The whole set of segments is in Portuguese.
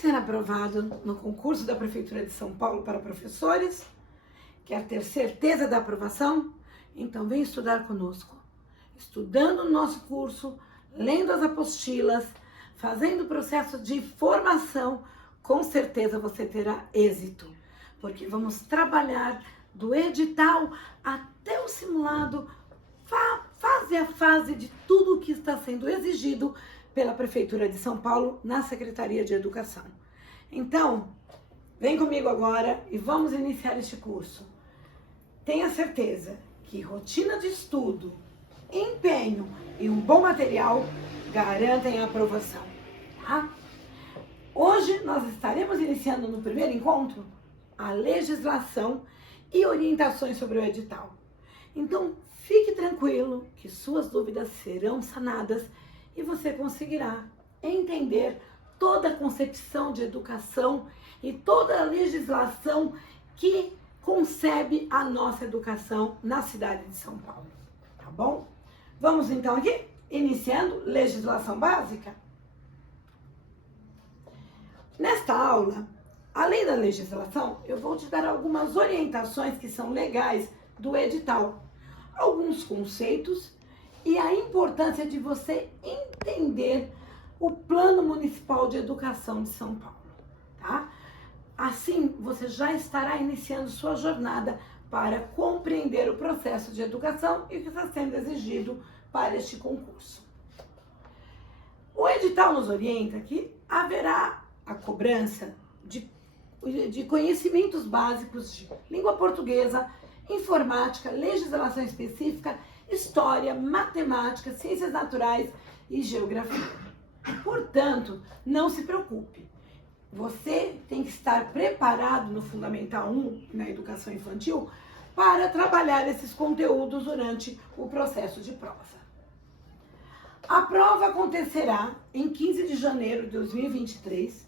ser aprovado no concurso da Prefeitura de São Paulo para professores? Quer ter certeza da aprovação? Então vem estudar conosco. Estudando o nosso curso, lendo as apostilas, fazendo o processo de formação, com certeza você terá êxito. Porque vamos trabalhar do edital até o simulado, fase a fase de tudo o que está sendo exigido pela Prefeitura de São Paulo na Secretaria de Educação. Então, vem comigo agora e vamos iniciar este curso. Tenha certeza que rotina de estudo, empenho e um bom material garantem a aprovação, tá? Hoje nós estaremos iniciando no primeiro encontro a legislação e orientações sobre o edital. Então, fique tranquilo que suas dúvidas serão sanadas e você conseguirá entender toda a concepção de educação e toda a legislação que concebe a nossa educação na cidade de São Paulo, tá bom? Vamos então aqui, iniciando legislação básica. Nesta aula, além da legislação, eu vou te dar algumas orientações que são legais do edital, alguns conceitos e a importância de você entender o Plano Municipal de Educação de São Paulo, tá? Assim, você já estará iniciando sua jornada para compreender o processo de educação e o que está sendo exigido para este concurso. O edital nos orienta que haverá a cobrança de conhecimentos básicos de língua portuguesa, informática, legislação específica, história, matemática, ciências naturais e geografia. Portanto, não se preocupe. Você tem que estar preparado no Fundamental 1, na educação infantil, para trabalhar esses conteúdos durante o processo de prova. A prova acontecerá em 15 de janeiro de 2023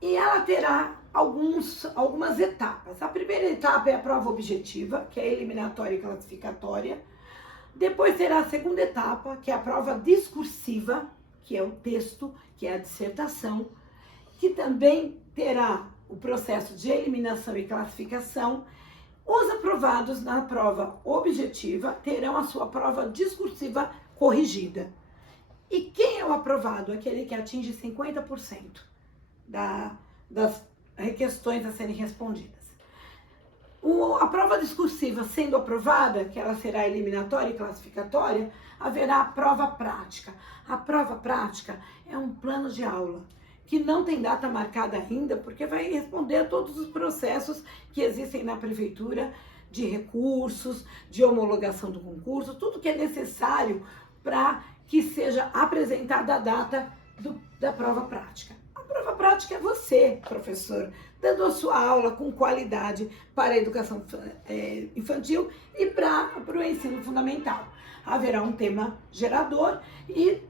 e ela terá algumas etapas. A primeira etapa é a prova objetiva, que é eliminatória e classificatória. Depois terá a segunda etapa, que é a prova discursiva, que é o texto, que é a dissertação, que também terá o processo de eliminação e classificação. Os aprovados na prova objetiva terão a sua prova discursiva corrigida. E quem é o aprovado? Aquele que atinge 50% das questões a serem respondidas. A prova discursiva sendo aprovada, que ela será eliminatória e classificatória, haverá a prova prática. A prova prática é um plano de aula que não tem data marcada ainda, porque vai responder a todos os processos que existem na prefeitura, de recursos, de homologação do concurso, tudo que é necessário para que seja apresentada a data da prova prática. A prova prática é você, professor, dando a sua aula com qualidade para a educação infantil e para o ensino fundamental. Haverá um tema gerador e,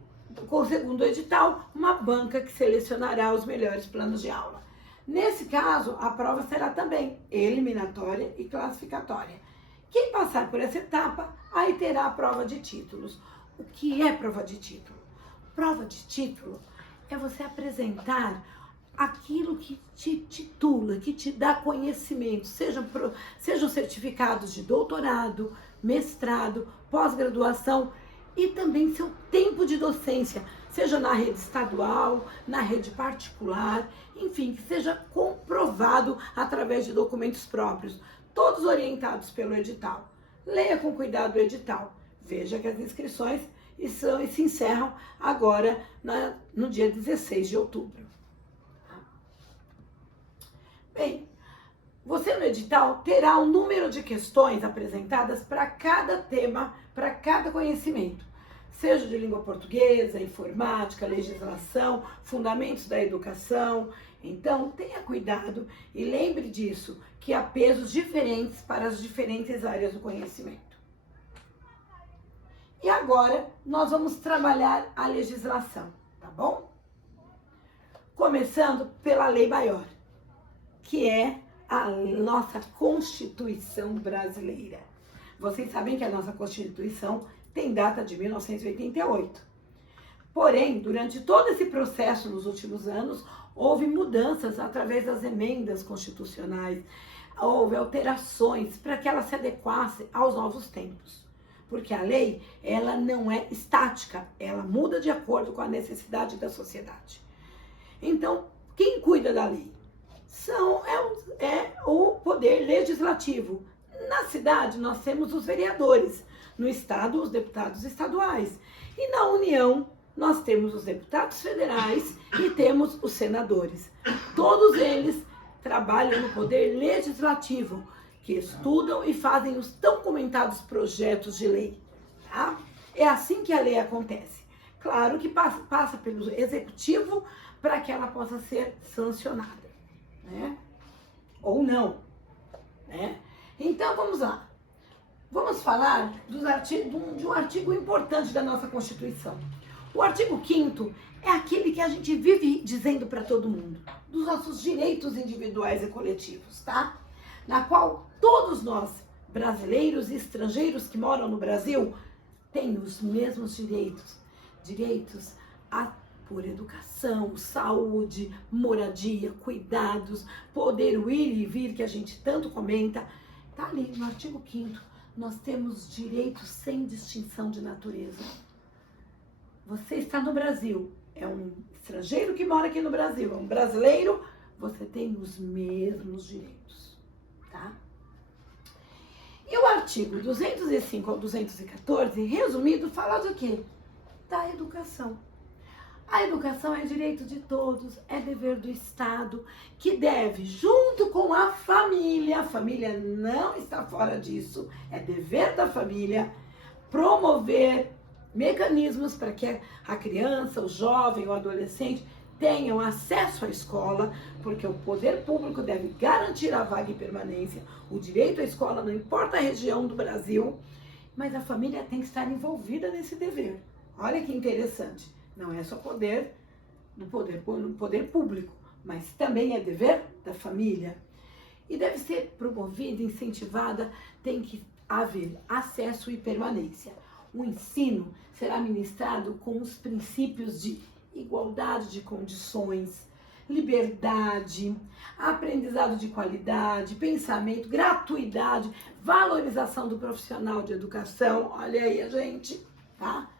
com o segundo edital, uma banca que selecionará os melhores planos de aula. Nesse caso, a prova será também eliminatória e classificatória. Quem passar por essa etapa, aí terá a prova de títulos. O que é prova de título? Prova de título é você apresentar aquilo que te titula, que te dá conhecimento, sejam certificados de doutorado, mestrado, pós-graduação e também seu tempo de docência, seja na rede estadual, na rede particular, enfim, que seja comprovado através de documentos próprios, todos orientados pelo edital. Leia com cuidado o edital. Veja que as inscrições se encerram agora no dia 16 de outubro. Bem, você no edital terá um número de questões apresentadas para cada tema, para cada conhecimento, seja de língua portuguesa, informática, legislação, fundamentos da educação. Então, tenha cuidado e lembre disso, que há pesos diferentes para as diferentes áreas do conhecimento. E agora, nós vamos trabalhar a legislação, tá bom? Começando pela lei maior, que é a nossa Constituição brasileira. Vocês sabem que a nossa Constituição tem data de 1988. Porém, durante todo esse processo nos últimos anos, houve mudanças através das emendas constitucionais, houve alterações para que ela se adequasse aos novos tempos. Porque a lei, ela não é estática, ela muda de acordo com a necessidade da sociedade. Então, quem cuida da lei? É o poder legislativo. Na cidade, nós temos os vereadores. No estado, os deputados estaduais. E na União, nós temos os deputados federais e temos os senadores. Todos eles trabalham no poder legislativo, que estudam e fazem os tão comentados projetos de lei. Tá? É assim que a lei acontece. Claro que passa pelo executivo para que ela possa ser sancionada, né? Ou não, né? Então vamos lá. Vamos falar de um artigo importante da nossa Constituição. O artigo 5º é aquele que a gente vive dizendo para todo mundo, dos nossos direitos individuais e coletivos, tá? Na qual todos nós, brasileiros e estrangeiros que moram no Brasil, têm os mesmos direitos. Direitos por educação, saúde, moradia, cuidados, poder ir e vir, que a gente tanto comenta. Tá ali no artigo 5º, nós temos direitos sem distinção de natureza. Você está no Brasil, é um estrangeiro que mora aqui no Brasil, é um brasileiro, você tem os mesmos direitos, tá? E o artigo 205 ao 214, resumido, fala do quê? Da educação. A educação é direito de todos, é dever do Estado, que deve, junto com a família não está fora disso, é dever da família, promover mecanismos para que a criança, o jovem, o adolescente tenham acesso à escola, porque o poder público deve garantir a vaga e permanência, o direito à escola, não importa a região do Brasil, mas a família tem que estar envolvida nesse dever. Olha que interessante. Não é só poder do poder público, mas também é dever da família. E deve ser promovida, incentivada, tem que haver acesso e permanência. O ensino será ministrado com os princípios de igualdade de condições, liberdade, aprendizado de qualidade, pensamento, gratuidade, valorização do profissional de educação. Olha aí a gente, tá?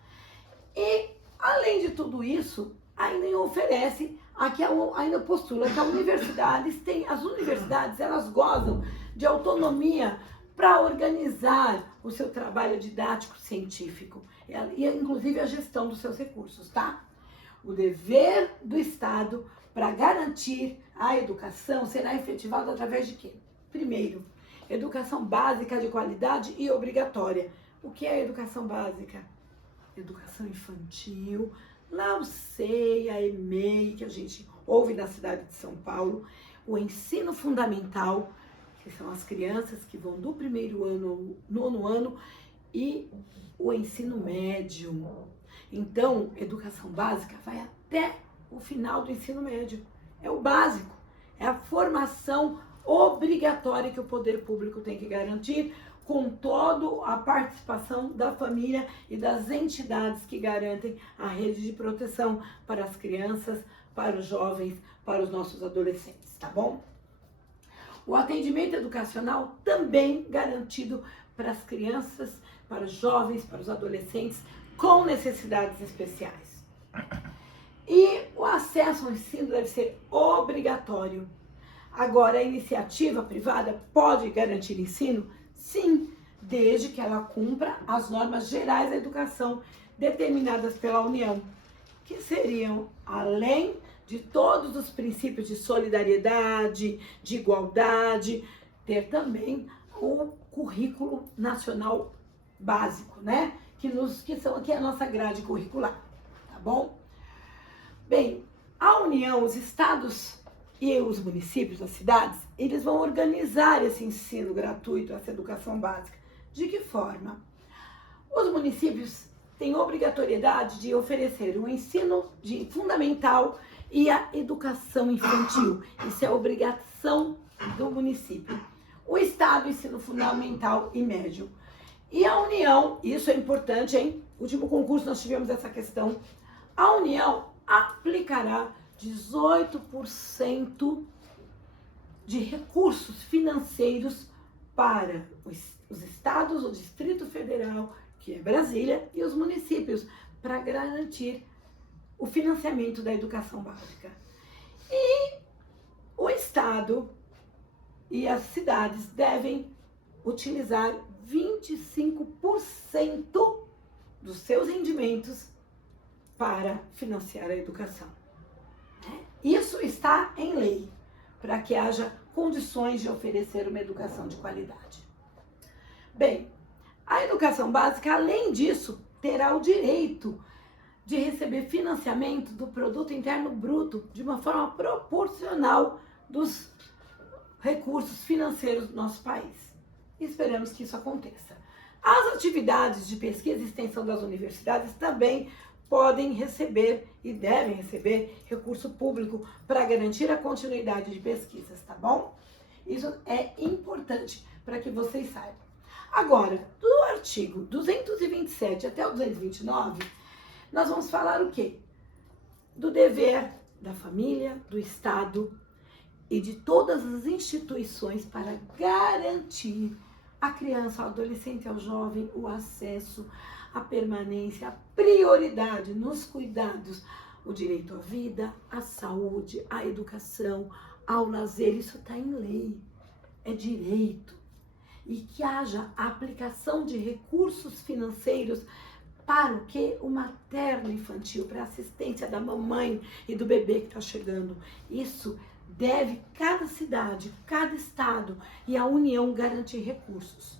E além de tudo isso, ainda oferece, ainda postula que as universidades elas gozam de autonomia para organizar o seu trabalho didático científico e inclusive a gestão dos seus recursos, tá? O dever do Estado para garantir a educação será efetivado através de quê? Primeiro, educação básica de qualidade e obrigatória. O que é educação básica? Educação infantil, lá o SEI, a EMEI, que a gente ouve na cidade de São Paulo, o ensino fundamental, que são as crianças que vão do primeiro ano ao nono ano, e o ensino médio. Então, educação básica vai até o final do ensino médio. É o básico, é a formação obrigatória que o poder público tem que garantir, com toda a participação da família e das entidades que garantem a rede de proteção para as crianças, para os jovens, para os nossos adolescentes, tá bom? O atendimento educacional também garantido para as crianças, para os jovens, para os adolescentes com necessidades especiais. E o acesso ao ensino deve ser obrigatório. Agora, a iniciativa privada pode garantir ensino? Sim, desde que ela cumpra as normas gerais da educação determinadas pela União, que seriam, além de todos os princípios de solidariedade, de igualdade, ter também o currículo nacional básico, né? Que é a nossa grade curricular, tá bom? Bem, a União, os estados e os municípios, as cidades, eles vão organizar esse ensino gratuito, essa educação básica. De que forma? Os municípios têm obrigatoriedade de oferecer o ensino fundamental e a educação infantil. Isso é obrigação do município. O Estado, ensino fundamental e médio. E a União, isso é importante, hein? No último concurso nós tivemos essa questão. a União aplicará 18% de recursos financeiros para os estados, o Distrito Federal, que é Brasília, e os municípios, para garantir o financiamento da educação básica. E o estado e as cidades devem utilizar 25% dos seus rendimentos para financiar a educação. Isso está em lei, para que haja condições de oferecer uma educação de qualidade. Bem, a educação básica, além disso, terá o direito de receber financiamento do Produto Interno Bruto de uma forma proporcional dos recursos financeiros do nosso país. E esperamos que isso aconteça. As atividades de pesquisa e extensão das universidades também podem receber e devem receber recurso público para garantir a continuidade de pesquisas, tá bom? Isso é importante para que vocês saibam. Agora, do artigo 227 até o 229, nós vamos falar o quê? Do dever da família, do Estado e de todas as instituições para garantir à criança, ao adolescente e ao jovem o acesso, a permanência, a prioridade nos cuidados, o direito à vida, à saúde, à educação, ao lazer. Isso está em lei, é direito. E que haja a aplicação de recursos financeiros para o quê? O materno infantil, para a assistência da mamãe e do bebê que está chegando. Isso deve cada cidade, cada estado e a União garantir recursos.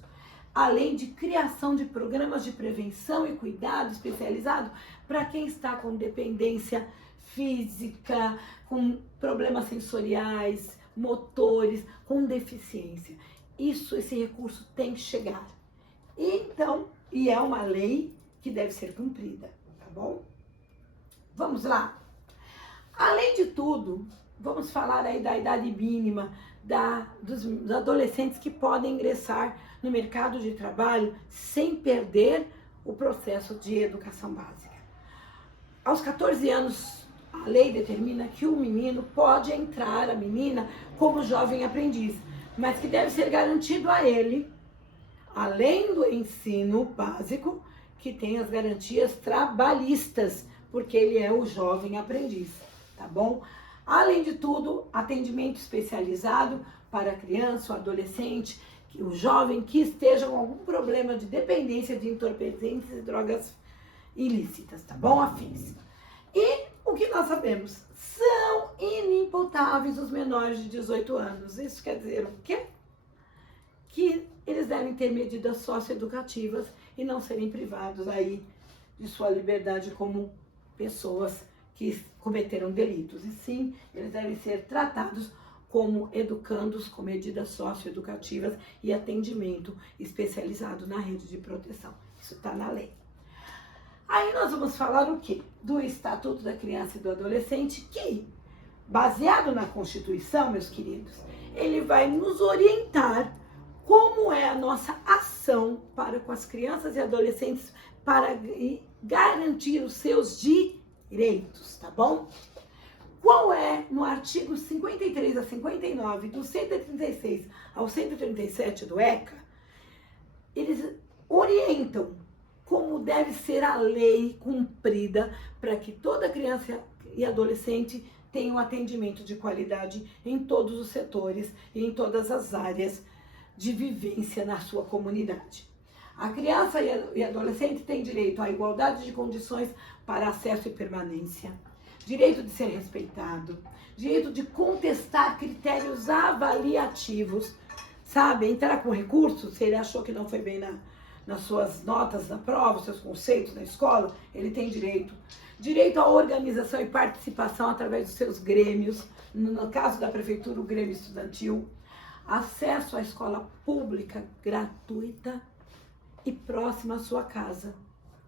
Além de criação de programas de prevenção e cuidado especializado para quem está com dependência física, com problemas sensoriais, motores, com deficiência. Esse recurso tem que chegar. Então, e é uma lei que deve ser cumprida, tá bom? Vamos lá. Além de tudo, vamos falar aí da idade mínima dos adolescentes que podem ingressar no mercado de trabalho sem perder o processo de educação básica. Aos 14 anos, a lei determina que o menino pode entrar, a menina, como jovem aprendiz, mas que deve ser garantido a ele, além do ensino básico, que tem as garantias trabalhistas, porque ele é o jovem aprendiz, tá bom? Além de tudo, atendimento especializado para a criança, o adolescente, o jovem que esteja com algum problema de dependência de entorpecentes e drogas ilícitas, tá bom, afins? E o que nós sabemos? São inimputáveis os menores de 18 anos. Isso quer dizer o quê? Que eles devem ter medidas socioeducativas e não serem privados aí de sua liberdade como pessoas que cometeram delitos. E sim, eles devem ser tratados como educandos com medidas socioeducativas e atendimento especializado na rede de proteção. Isso está na lei. Aí nós vamos falar o quê? Do Estatuto da Criança e do Adolescente, que, baseado na Constituição, meus queridos, ele vai nos orientar como é a nossa ação para com as crianças e adolescentes para garantir os seus direitos, tá bom? Qual é, no artigo 53 a 59, do 136 ao 137 do ECA, eles orientam como deve ser a lei cumprida para que toda criança e adolescente tenha um atendimento de qualidade em todos os setores e em todas as áreas de vivência na sua comunidade. A criança e adolescente tem direito à igualdade de condições para acesso e permanência, direito de ser respeitado, direito de contestar critérios avaliativos, sabe? Entrar com recurso, se ele achou que não foi bem nas suas notas da prova, seus conceitos na escola, ele tem direito. Direito à organização e participação através dos seus grêmios, no caso da prefeitura, o Grêmio Estudantil. Acesso à escola pública gratuita e próxima à sua casa.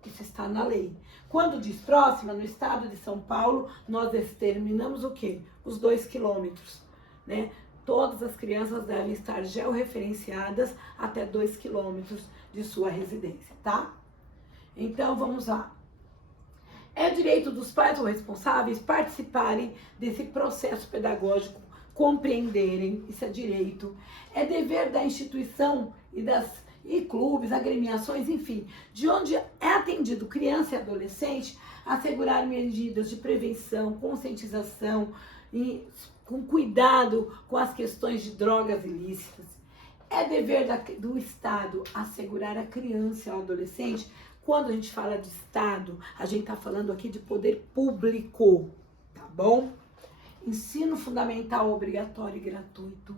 Isso está na lei. Quando diz próxima, no estado de São Paulo, nós determinamos o quê? Os 2 quilômetros, né? Todas as crianças devem estar georreferenciadas até 2 quilômetros de sua residência, tá? Então, vamos lá. É É direito dos pais ou responsáveis participarem desse processo pedagógico, compreenderem, isso é direito. É dever da instituição e clubes, agremiações, enfim, de onde é atendido criança e adolescente, assegurar medidas de prevenção, conscientização e com cuidado com as questões de drogas ilícitas. É dever do Estado assegurar a criança e ao adolescente. Quando a gente fala de Estado, a gente está falando aqui de poder público, tá bom? Ensino fundamental obrigatório e gratuito,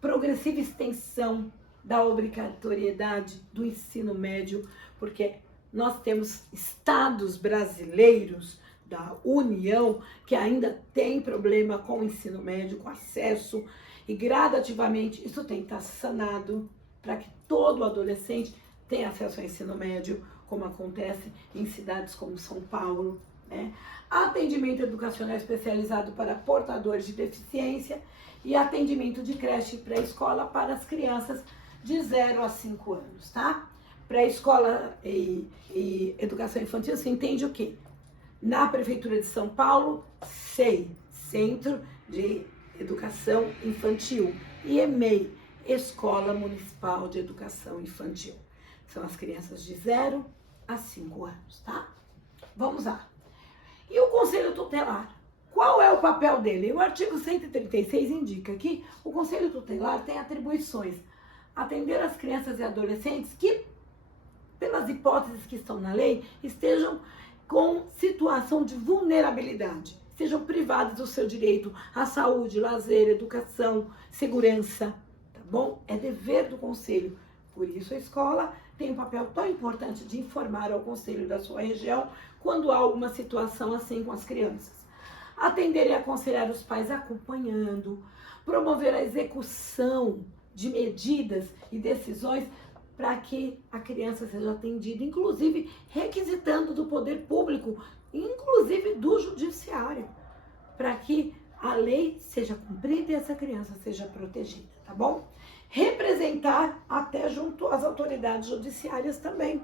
progressiva extensão da obrigatoriedade do ensino médio, porque nós temos estados brasileiros da União que ainda tem problema com o ensino médio, com acesso, e gradativamente isso tem que estar sanado para que todo adolescente tenha acesso ao ensino médio, como acontece em cidades como São Paulo, né? Atendimento educacional especializado para portadores de deficiência e atendimento de creche e pré-escola para as crianças de 0 a 5 anos, tá? Pré-escola e educação infantil, você entende o quê? Na Prefeitura de São Paulo, SEI, Centro de Educação Infantil, e EMEI, Escola Municipal de Educação Infantil. São as crianças de 0 a 5 anos, tá? Vamos lá. E o Conselho Tutelar? Qual é o papel dele? O artigo 136 indica que o Conselho Tutelar tem atribuições: atender as crianças e adolescentes que, pelas hipóteses que estão na lei, estejam com situação de vulnerabilidade, sejam privados do seu direito à saúde, lazer, educação, segurança, tá bom? É dever do Conselho. Por isso a escola tem um papel tão importante de informar ao Conselho da sua região quando há alguma situação assim com as crianças. Atender e aconselhar os pais acompanhando, promover a execução de medidas e decisões para que a criança seja atendida, inclusive requisitando do poder público, inclusive do judiciário, para que a lei seja cumprida e essa criança seja protegida, tá bom? Representar até junto às autoridades judiciárias também.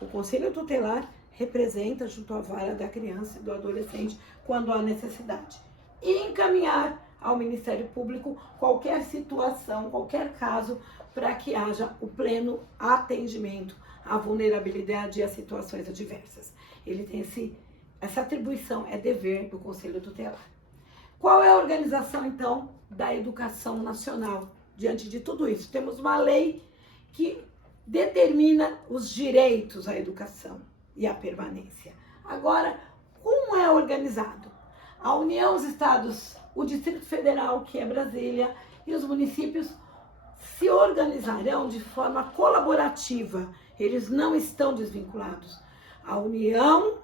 O Conselho Tutelar representa junto à vara da criança e do adolescente quando há necessidade. E encaminhar ao Ministério Público qualquer situação, qualquer caso, para que haja o pleno atendimento à vulnerabilidade e às situações adversas. Ele tem essa atribuição, é dever do Conselho Tutelar. Qual é a organização, então, da educação nacional? Diante de tudo isso, temos uma lei que determina os direitos à educação e à permanência. Agora, como é organizado? A União, os estados, o Distrito Federal, que é Brasília, e os municípios se organizarão de forma colaborativa. Eles não estão desvinculados. A União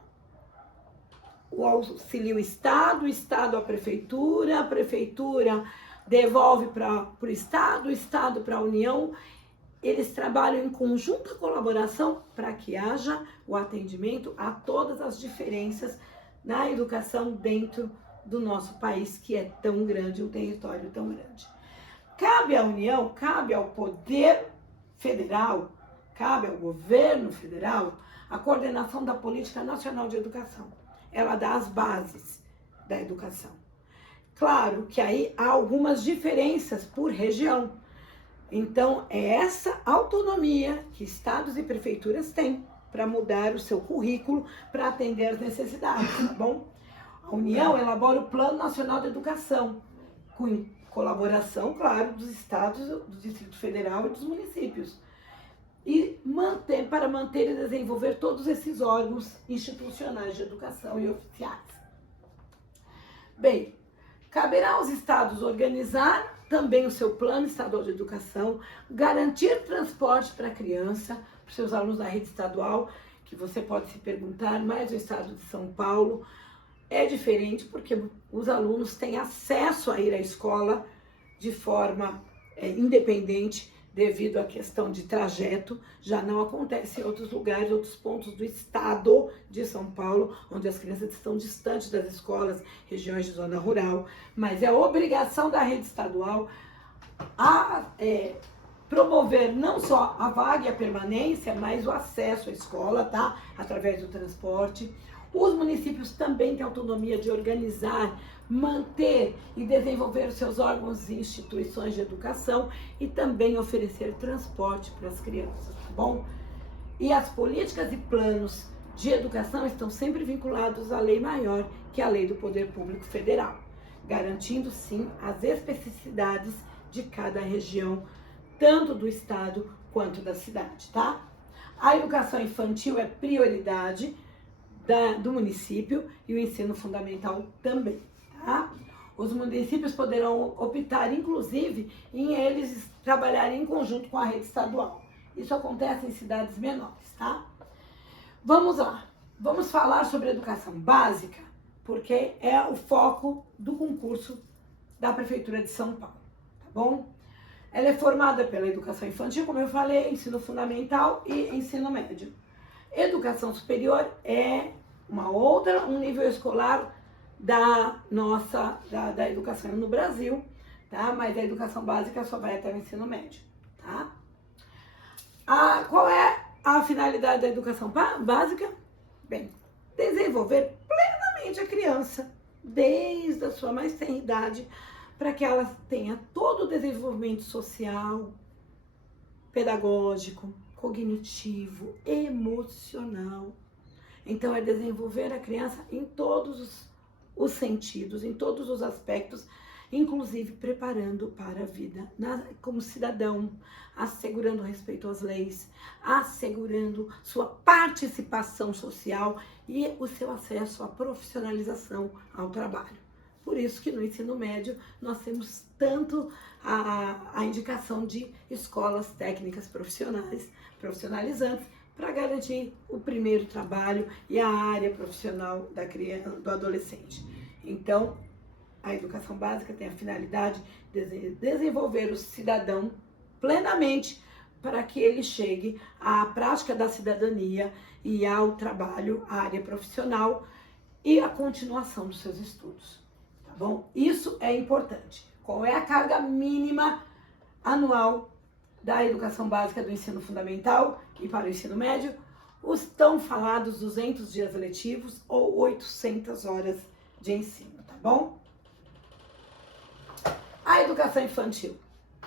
o auxilia o Estado a Prefeitura devolve para o Estado para a União. Eles trabalham em conjunta colaboração para que haja o atendimento a todas as diferenças na educação dentro do nosso país, que é tão grande, um território tão grande. Cabe à União, cabe ao Poder Federal, cabe ao Governo Federal a coordenação da Política Nacional de Educação. Ela dá as bases da educação. Claro que aí há algumas diferenças por região. Então, é essa autonomia que estados e prefeituras têm para mudar o seu currículo para atender às necessidades, tá bom? A União elabora o Plano Nacional de Educação, com colaboração, claro, dos estados, do Distrito Federal e dos municípios. E para manter e desenvolver todos esses órgãos institucionais de educação e oficiais. Bem, caberá aos estados organizar também o seu plano estadual de educação, garantir transporte para a criança, para os seus alunos da rede estadual, que você pode se perguntar, mas o estado de São Paulo é diferente porque os alunos têm acesso a ir à escola de forma independente, devido à questão de trajeto. Já não acontece em outros lugares, outros pontos do estado de São Paulo, onde as crianças estão distantes das escolas, regiões de zona rural, mas é obrigação da rede estadual promover não só a vaga e a permanência, mas o acesso à escola, tá? Através do transporte. Os municípios também têm autonomia de organizar, manter e desenvolver os seus órgãos e instituições de educação e também oferecer transporte para as crianças, tá bom? E as políticas e planos de educação estão sempre vinculados à lei maior, que é a Lei do Poder Público Federal, garantindo sim as especificidades de cada região, tanto do estado quanto da cidade, tá? A educação infantil é prioridade do município e o ensino fundamental também, tá? Os municípios poderão optar, inclusive, em eles trabalharem em conjunto com a rede estadual. Isso acontece em cidades menores, tá? Vamos lá, vamos falar sobre educação básica, porque é o foco do concurso da Prefeitura de São Paulo, tá bom? Ela é formada pela educação infantil, como eu falei, ensino fundamental e ensino médio. Educação superior é um nível escolar da educação no Brasil, tá? Mas a educação básica só vai até o ensino médio, tá? Qual é a finalidade da educação básica? Bem, desenvolver plenamente a criança, desde a sua mais tenra idade, para que ela tenha todo o desenvolvimento social, pedagógico, cognitivo, emocional. Então, é desenvolver a criança em todos os sentidos, em todos os aspectos, inclusive preparando para a vida como cidadão, assegurando respeito às leis, assegurando sua participação social e o seu acesso à profissionalização ao trabalho. Por isso que no ensino médio nós temos tanto a indicação de escolas técnicas profissionalizantes, para garantir o primeiro trabalho e a área profissional da criança, do adolescente. Então, a educação básica tem a finalidade de desenvolver o cidadão plenamente para que ele chegue à prática da cidadania e ao trabalho, à área profissional e à continuação dos seus estudos, tá bom? Isso é importante. Qual é a carga mínima anual da educação básica do ensino fundamental e para o ensino médio? Os tão falados 200 dias letivos ou 800 horas de ensino, tá bom? A educação infantil,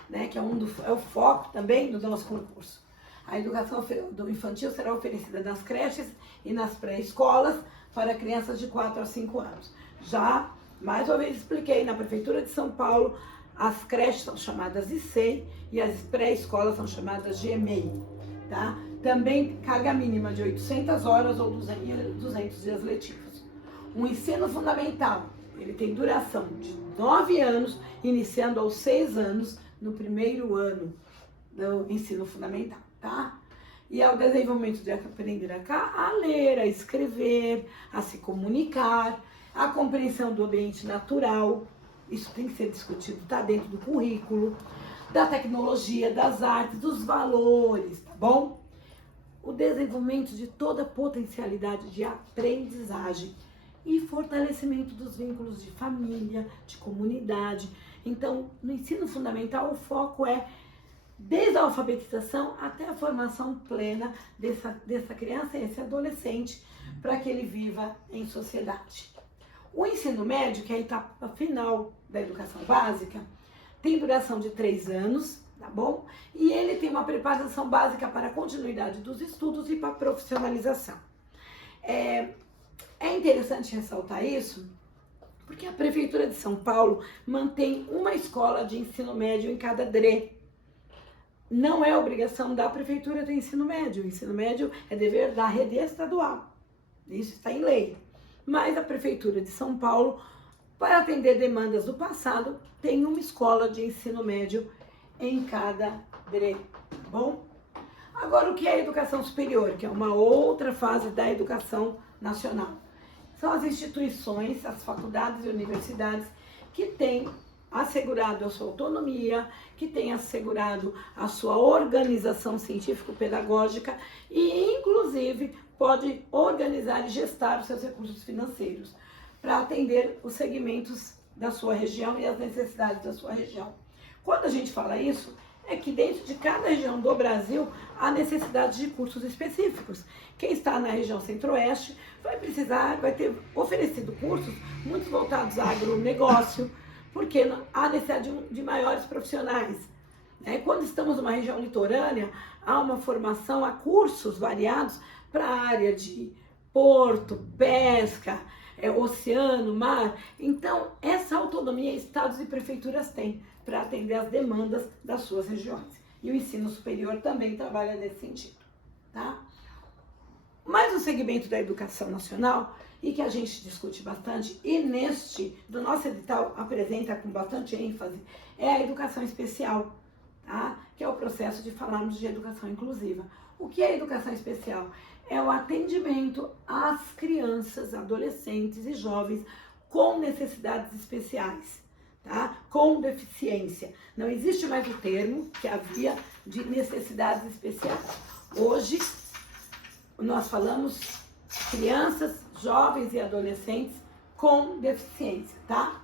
né, que é o foco também do nosso concurso. A educação infantil será oferecida nas creches e nas pré-escolas para crianças de 4 a 5 anos. Já, mais uma vez expliquei, na Prefeitura de São Paulo, as creches são chamadas ICEI e as pré-escolas são chamadas de EMEI, tá? Também carga mínima de 800 horas ou 200 dias letivos. O ensino fundamental, ele tem duração de 9 anos, iniciando aos 6 anos no primeiro ano do ensino fundamental, tá? E é o desenvolvimento de aprender a ler, a escrever, a se comunicar, a compreensão do ambiente natural. Isso tem que ser discutido, tá dentro do currículo, da tecnologia, das artes, dos valores, tá bom? O desenvolvimento de toda a potencialidade de aprendizagem e fortalecimento dos vínculos de família, de comunidade. Então, no ensino fundamental, o foco é desde a alfabetização até a formação plena dessa criança e esse adolescente, para que ele viva em sociedade. O ensino médio, que é a etapa final da educação básica, tem duração de 3 anos, tá bom? E ele tem uma preparação básica para a continuidade dos estudos e para a profissionalização. É interessante ressaltar isso, porque a Prefeitura de São Paulo mantém uma escola de ensino médio em cada DRE. Não é obrigação da Prefeitura do ensino médio. O ensino médio é dever da rede estadual. Isso está em lei. Mas a Prefeitura de São Paulo, para atender demandas do passado, tem uma escola de ensino médio em cada DRE, tá bom? Agora, o que é a educação superior, que é uma outra fase da educação nacional? São as instituições, as faculdades e universidades que têm assegurado a sua autonomia, que têm assegurado a sua organização científico-pedagógica e, inclusive, pode organizar e gestar os seus recursos financeiros para atender os segmentos da sua região e as necessidades da sua região. Quando a gente fala isso, é que dentro de cada região do Brasil há necessidade de cursos específicos. Quem está na região centro-oeste vai ter oferecido cursos muito voltados ao agronegócio, porque há necessidade de maiores profissionais. Quando estamos numa região litorânea, há uma formação, há cursos variados para a área de porto, pesca, oceano, mar. Então, essa autonomia estados e prefeituras têm para atender às demandas das suas regiões. E o ensino superior também trabalha nesse sentido, tá? Mas o segmento da educação nacional, e que a gente discute bastante, e do nosso edital apresenta com bastante ênfase, é a educação especial, tá? Que é o processo de falarmos de educação inclusiva. O que é educação especial? É o atendimento às crianças, adolescentes e jovens com necessidades especiais, tá? Com deficiência. Não existe mais o termo que havia de necessidades especiais. Hoje, nós falamos crianças, jovens e adolescentes com deficiência, tá?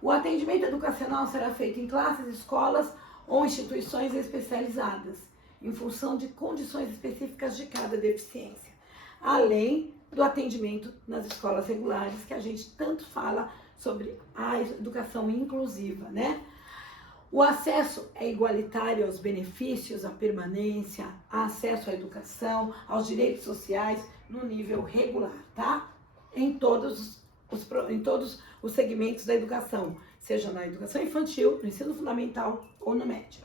O atendimento educacional será feito em classes, escolas ou instituições especializadas, em função de condições específicas de cada deficiência, além do atendimento nas escolas regulares, que a gente tanto fala sobre a educação inclusiva, né? O acesso é igualitário aos benefícios, à permanência, acesso à educação, aos direitos sociais no nível regular, tá? Em todos os segmentos da educação, seja na educação infantil, no ensino fundamental ou no médio.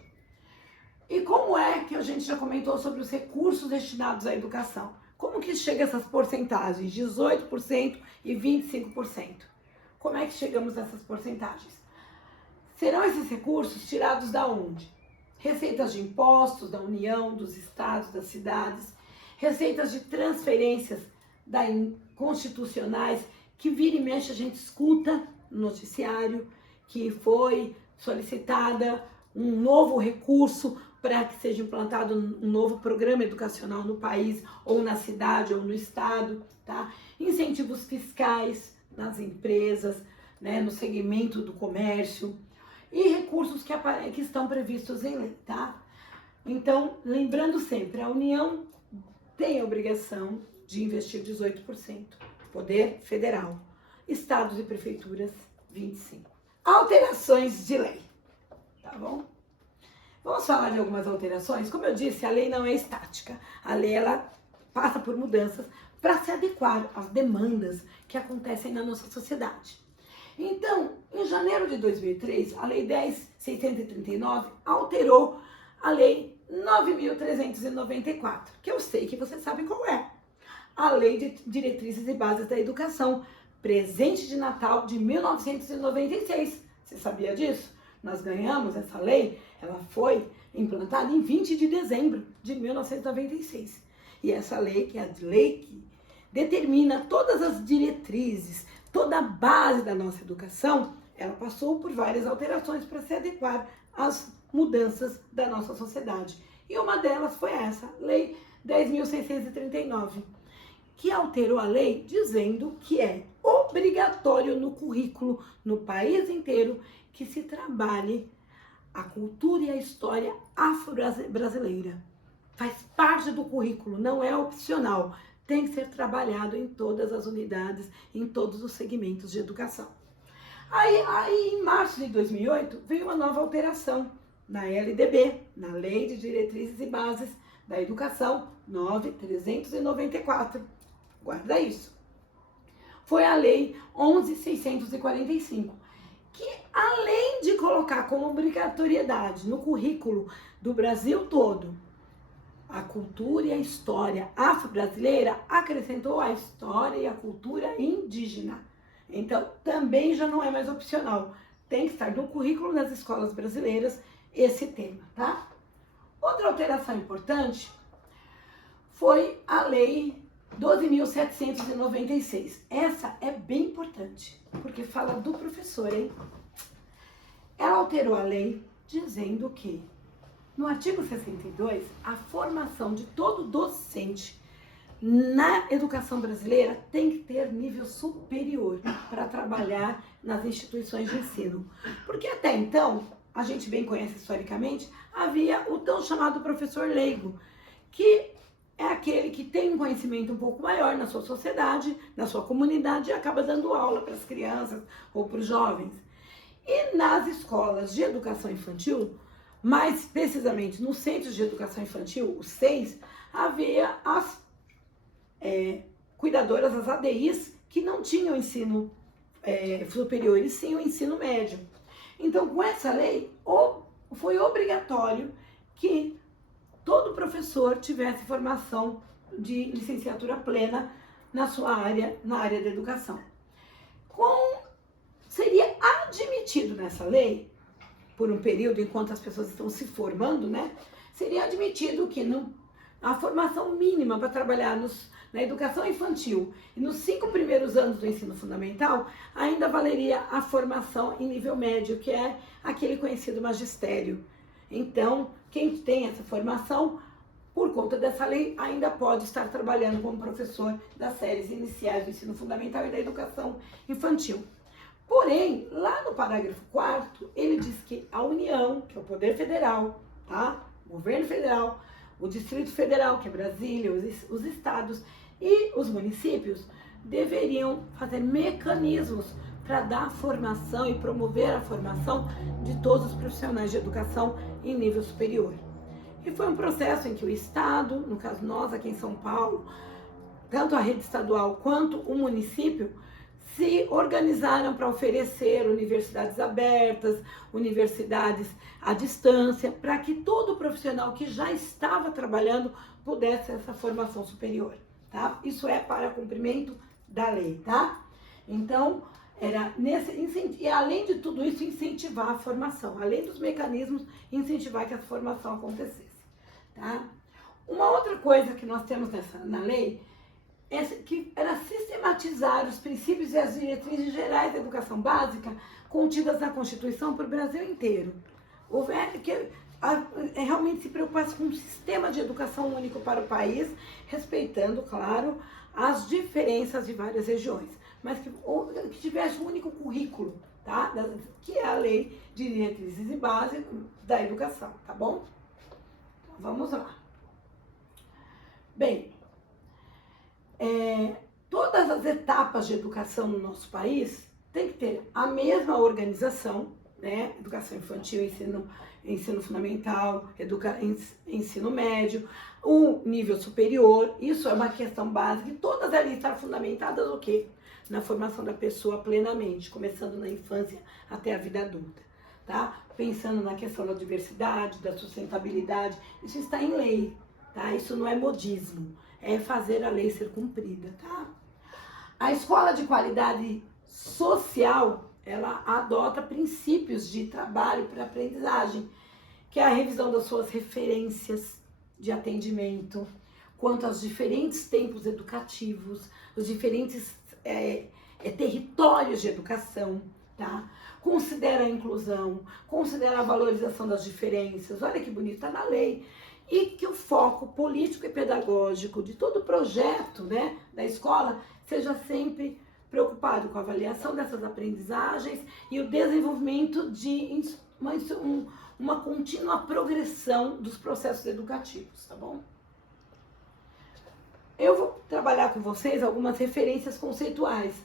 E como é que a gente já comentou sobre os recursos destinados à educação? Como que chega essas porcentagens, 18% e 25%? Como é que chegamos a essas porcentagens? Serão esses recursos tirados da onde? Receitas de impostos da União, dos estados, das cidades, receitas de transferências constitucionais, que vira e mexe a gente escuta no noticiário, que foi solicitada um novo recurso para que seja implantado um novo programa educacional no país, ou na cidade, ou no estado, tá? Incentivos fiscais nas empresas, né, no segmento do comércio, e recursos que estão previstos em lei, tá? Então, lembrando sempre, a União tem a obrigação de investir 18%, poder federal, estados e prefeituras 25%. Alterações de lei, tá bom? Vamos falar de algumas alterações. Como eu disse, a lei não é estática. A lei, ela passa por mudanças para se adequar às demandas que acontecem na nossa sociedade. Então, em janeiro de 2003, a Lei 10.639 alterou a Lei 9.394, que eu sei que você sabe qual é. A Lei de Diretrizes e Bases da Educação, presente de Natal de 1996. Você sabia disso? Nós ganhamos essa lei, ela foi implantada em 20 de dezembro de 1996. E essa lei, que é a lei que determina todas as diretrizes, toda a base da nossa educação, ela passou por várias alterações para se adequar às mudanças da nossa sociedade. E uma delas foi essa, Lei 10.639, que alterou a lei dizendo que é obrigatório no currículo, no país inteiro, que se trabalhe a cultura e a história afro-brasileira. Faz parte do currículo, não é opcional. Tem que ser trabalhado em todas as unidades, em todos os segmentos de educação. Aí em março de 2008, veio uma nova alteração na LDB, na Lei de Diretrizes e Bases da Educação 9.394. Guarda isso. Foi a Lei 11.645, que além de colocar como obrigatoriedade no currículo do Brasil todo a cultura e a história afro-brasileira, acrescentou a história e a cultura indígena. Então, também já não é mais opcional. Tem que estar no currículo das escolas brasileiras esse tema, tá? Outra alteração importante foi a Lei 12.796. Essa é bem importante, porque fala do professor, hein? Ela alterou a lei dizendo que, no artigo 62, a formação de todo docente na educação brasileira tem que ter nível superior para trabalhar nas instituições de ensino. Porque até então, a gente bem conhece historicamente, havia o tão chamado professor leigo, que é aquele que tem um conhecimento um pouco maior na sua sociedade, na sua comunidade, e acaba dando aula para as crianças ou para os jovens. E nas escolas de educação infantil, mais precisamente nos centros de educação infantil, os 6, havia as cuidadoras, as ADIs, que não tinham ensino superior, e sim o ensino médio. Então, com essa lei, foi obrigatório que todo professor tivesse formação de licenciatura plena na sua área, na área da educação. Seria admitido nessa lei, por um período, enquanto as pessoas estão se formando, né? Seria admitido que a formação mínima para trabalhar na educação infantil e nos 5 primeiros anos do ensino fundamental, ainda valeria a formação em nível médio, que é aquele conhecido magistério. Então, quem tem essa formação, por conta dessa lei, ainda pode estar trabalhando como professor das séries iniciais do ensino fundamental e da educação infantil. Porém, lá no parágrafo 4º, ele diz que a União, que é o Poder Federal, tá? O Governo Federal, o Distrito Federal, que é Brasília, os estados e os municípios deveriam fazer mecanismos para dar formação e promover a formação de todos os profissionais de educação em nível superior. E foi um processo em que o Estado, no caso nós aqui em São Paulo, tanto a rede estadual quanto o município, se organizaram para oferecer universidades abertas, universidades à distância, para que todo profissional que já estava trabalhando pudesse essa formação superior, tá? Isso é para cumprimento da lei, tá? Então, era e além de tudo isso, incentivar a formação, além dos mecanismos, incentivar que a formação acontecesse, tá? Uma outra coisa que nós temos na lei que era sistematizar os princípios e as diretrizes gerais da educação básica contidas na Constituição para o Brasil inteiro. Realmente se preocupasse com um sistema de educação único para o país, respeitando, claro, as diferenças de várias regiões, mas que tivesse um único currículo, tá? Que é a Lei de Diretrizes e Bases da Educação, tá bom? Então, vamos lá. Bem, todas as etapas de educação no nosso país tem que ter a mesma organização, né? Educação infantil, ensino fundamental, ensino médio, o nível superior, isso é uma questão básica, e todas ali estão fundamentadas o quê? Na formação da pessoa plenamente, começando na infância até a vida adulta, tá? Pensando na questão da diversidade, da sustentabilidade, isso está em lei, tá? Isso não é modismo. É fazer a lei ser cumprida, tá? A escola de qualidade social, ela adota princípios de trabalho para aprendizagem, que é a revisão das suas referências de atendimento, quanto aos diferentes tempos educativos, os diferentes territórios de educação, tá? Considera a inclusão, considera a valorização das diferenças, olha que bonito, tá na lei. E que o foco político e pedagógico de todo o projeto, né, da escola seja sempre preocupado com a avaliação dessas aprendizagens e o desenvolvimento de uma contínua progressão dos processos educativos, tá bom? Eu vou trabalhar com vocês algumas referências conceituais,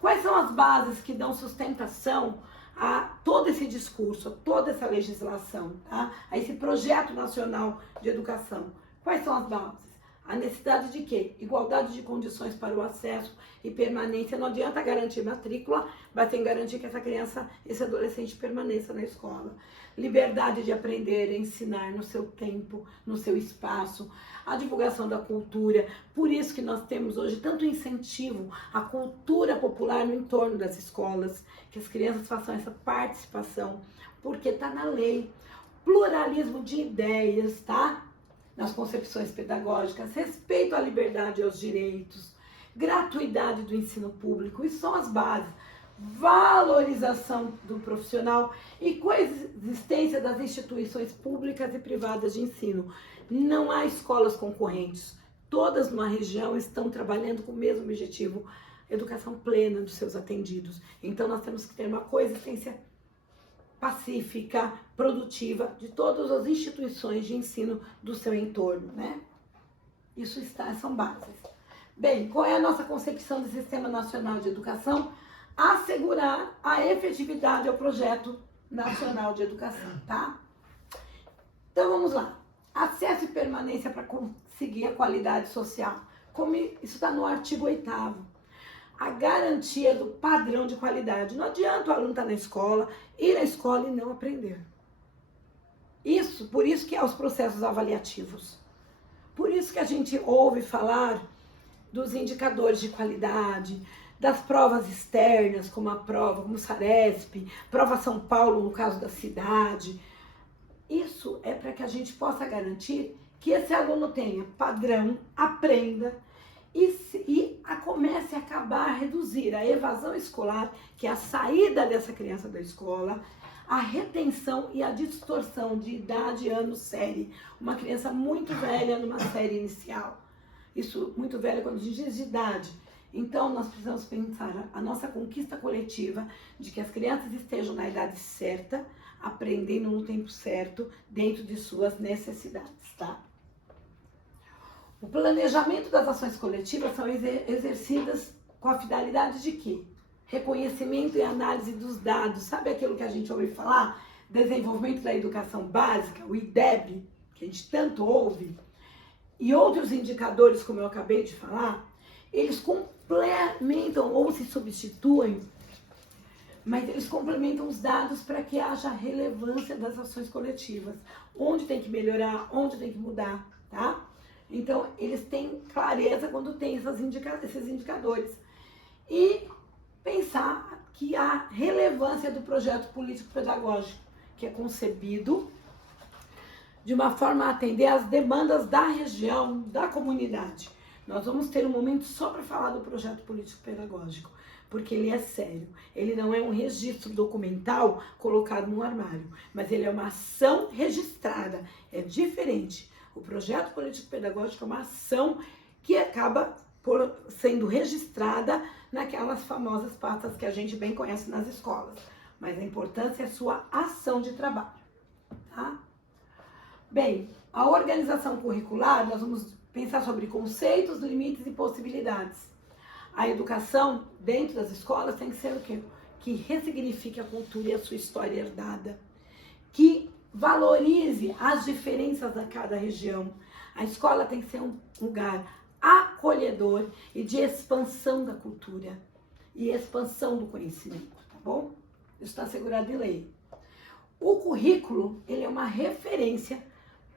quais são as bases que dão sustentação a todo esse discurso, a toda essa legislação, tá? A esse projeto nacional de educação. Quais são as bases? A necessidade de quê? Igualdade de condições para o acesso e permanência. Não adianta garantir matrícula, mas tem que garantir que essa criança, esse adolescente permaneça na escola. Liberdade de aprender, ensinar no seu tempo, no seu espaço. A divulgação da cultura. Por isso que nós temos hoje tanto incentivo à cultura popular no entorno das escolas, que as crianças façam essa participação, porque está na lei. Pluralismo de ideias, tá? Nas concepções pedagógicas, respeito à liberdade e aos direitos, gratuidade do ensino público, isso são as bases. Valorização do profissional e coexistência das instituições públicas e privadas de ensino. Não há escolas concorrentes, todas numa região estão trabalhando com o mesmo objetivo, educação plena dos seus atendidos. Então nós temos que ter uma coexistência pacífica, produtiva de todas as instituições de ensino do seu entorno, né? Isso são bases. Bem, qual é a nossa concepção do Sistema Nacional de Educação? Assegurar a efetividade ao projeto nacional de educação, tá? Então vamos lá. Acesso e permanência para conseguir a qualidade social. Como isso está no artigo 8º. A garantia do padrão de qualidade. Não adianta o aluno estar na escola, ir à escola e não aprender. Por isso que é os processos avaliativos. Por isso que a gente ouve falar dos indicadores de qualidade, das provas externas, como a prova, como o Saresp, prova São Paulo, no caso da cidade. Isso é para que a gente possa garantir que esse aluno tenha padrão, aprenda e comece a acabar a reduzir a evasão escolar, que é a saída dessa criança da escola, a retenção e a distorção de idade, ano, série. Uma criança muito velha numa série inicial. Isso, muito velha quando a gente diz de idade. Então, nós precisamos pensar a nossa conquista coletiva de que as crianças estejam na idade certa, aprendendo no tempo certo, dentro de suas necessidades, tá? O planejamento das ações coletivas são exercidas com a finalidade de quê? Reconhecimento e análise dos dados. Sabe aquilo que a gente ouve falar? Desenvolvimento da educação básica, o IDEB, que a gente tanto ouve, e outros indicadores, como eu acabei de falar, eles complementam ou se substituem, mas eles complementam os dados para que haja relevância das ações coletivas. Onde tem que melhorar, onde tem que mudar, tá? Então, eles têm clareza quando tem esses indicadores. E pensar que a relevância do projeto político-pedagógico, que é concebido de uma forma a atender às demandas da região, da comunidade. Nós vamos ter um momento só para falar do projeto político-pedagógico, porque ele é sério. Ele não é um registro documental colocado num armário, mas ele é uma ação registrada. É diferente. O projeto político-pedagógico é uma ação que acaba sendo registrada naquelas famosas pastas que a gente bem conhece nas escolas. Mas a importância é a sua ação de trabalho, tá? Bem, a organização curricular, nós vamos pensar sobre conceitos, limites e possibilidades. A educação dentro das escolas tem que ser o quê? Que ressignifique a cultura e a sua história herdada. Que valorize as diferenças da cada região. A escola tem que ser um lugar acolhedor e de expansão da cultura e expansão do conhecimento, tá bom? Isso está assegurado em lei. O currículo, ele é uma referência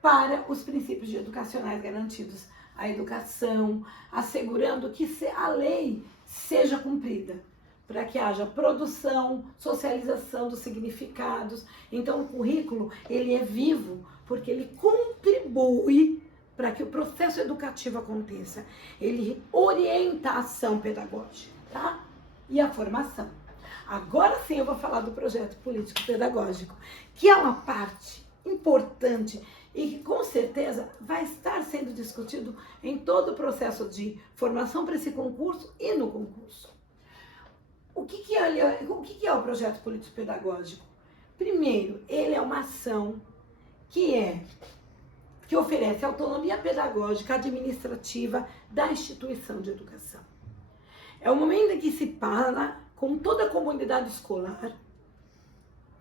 para os princípios educacionais garantidos à educação, assegurando que a lei seja cumprida, para que haja produção, socialização dos significados. Então, o currículo, ele é vivo, porque ele contribui para que o processo educativo aconteça. Ele orienta a ação pedagógica, tá? E a formação. Agora sim eu vou falar do projeto político-pedagógico, que é uma parte importante e que com certeza vai estar sendo discutido em todo o processo de formação para esse concurso e no concurso. O que é o projeto político-pedagógico? Primeiro, ele é uma ação que oferece autonomia pedagógica administrativa da instituição de educação. É o momento em que se fala com toda a comunidade escolar,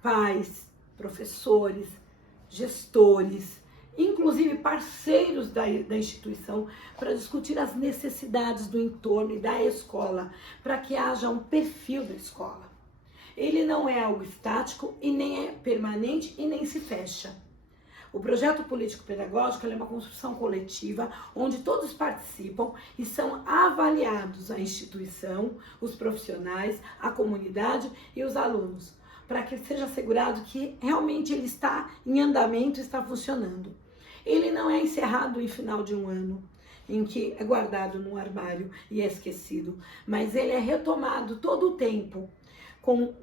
pais, professores, gestores, inclusive parceiros da instituição, para discutir as necessidades do entorno e da escola, para que haja um perfil da escola. Ele não é algo estático e nem é permanente e nem se fecha. O projeto político-pedagógico é uma construção coletiva onde todos participam e são avaliados a instituição, os profissionais, a comunidade e os alunos, para que seja assegurado que realmente ele está em andamento e está funcionando. Ele não é encerrado em final de um ano, em que é guardado num armário e é esquecido, mas ele é retomado todo o tempo. Com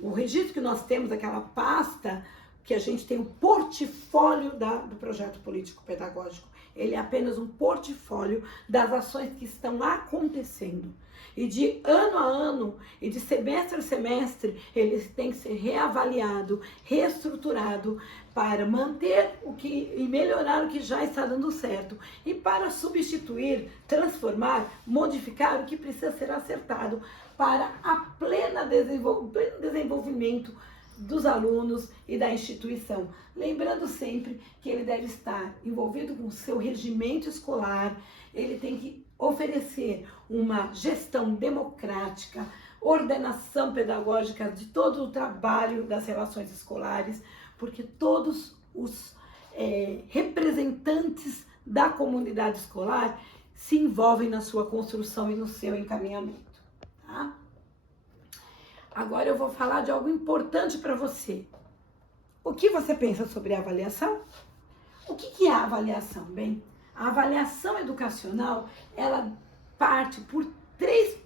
o registro que nós temos, aquela pasta que a gente tem, o portfólio do projeto político-pedagógico. Ele é apenas um portfólio das ações que estão acontecendo. E de ano a ano, e de semestre a semestre, ele tem que ser reavaliado, reestruturado para manter o que e melhorar o que já está dando certo e para substituir, transformar, modificar o que precisa ser acertado para a pleno desenvolvimento dos alunos e da instituição. Lembrando sempre que ele deve estar envolvido com o seu regimento escolar, ele tem que oferecer uma gestão democrática, ordenação pedagógica de todo o trabalho das relações escolares, porque todos os representantes da comunidade escolar se envolvem na sua construção e no seu encaminhamento. Tá? Agora eu vou falar de algo importante para você. O que você pensa sobre a avaliação? O que é a avaliação? Bem, a avaliação educacional, ela parte por 3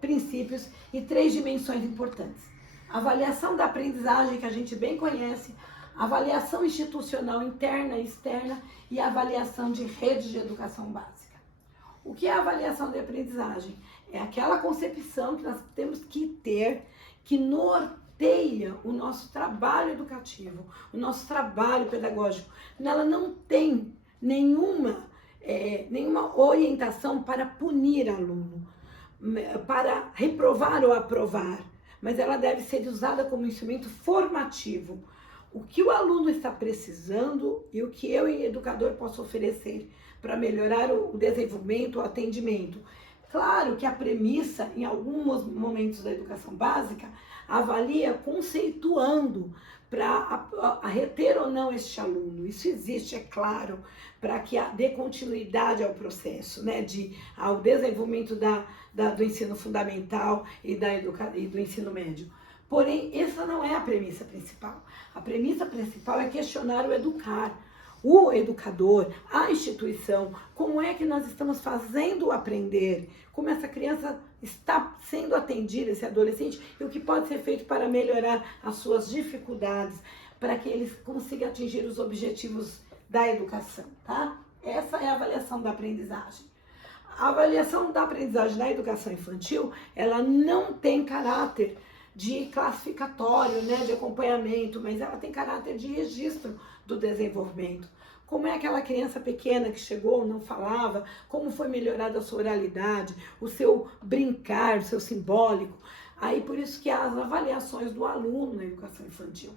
princípios e 3 dimensões importantes. A avaliação da aprendizagem, que a gente bem conhece, a avaliação institucional interna e externa e a avaliação de rede de educação básica. O que é a avaliação de aprendizagem? É aquela concepção que nós temos que ter, que norteia o nosso trabalho educativo, o nosso trabalho pedagógico. Ela não tem nenhuma orientação para punir aluno, para reprovar ou aprovar, mas ela deve ser usada como instrumento formativo. O que o aluno está precisando e o que eu, educador, posso oferecer para melhorar o desenvolvimento, o atendimento. Claro que a premissa, em alguns momentos da educação básica, avalia conceituando para reter ou não este aluno. Isso existe, é claro, para que dê continuidade ao processo, né, ao desenvolvimento do ensino fundamental e do ensino médio. Porém, essa não é a premissa principal. A premissa principal é questionar o educar. O educador, a instituição, como é que nós estamos fazendo aprender, como essa criança está sendo atendida, esse adolescente, e o que pode ser feito para melhorar as suas dificuldades, para que eles consigam atingir os objetivos da educação, tá? Essa é a avaliação da aprendizagem. A avaliação da aprendizagem na educação infantil, ela não tem caráter de classificatório, né, de acompanhamento, mas ela tem caráter de registro do desenvolvimento. Como é aquela criança pequena que chegou, não falava, como foi melhorada a sua oralidade, o seu brincar, o seu simbólico. Aí por isso que há as avaliações do aluno na educação infantil.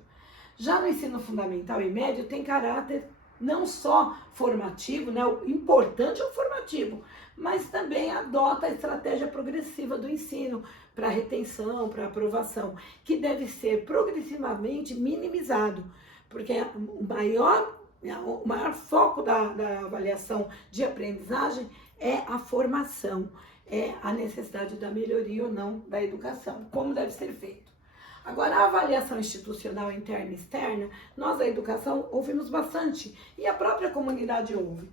Já no ensino fundamental e médio tem caráter não só formativo, né, o importante é o formativo, mas também adota a estratégia progressiva do ensino para retenção, para aprovação, que deve ser progressivamente minimizado, porque o maior foco da avaliação de aprendizagem é a formação, é a necessidade da melhoria ou não da educação, como deve ser feito. Agora, a avaliação institucional interna e externa, nós da educação ouvimos bastante, e a própria comunidade ouve.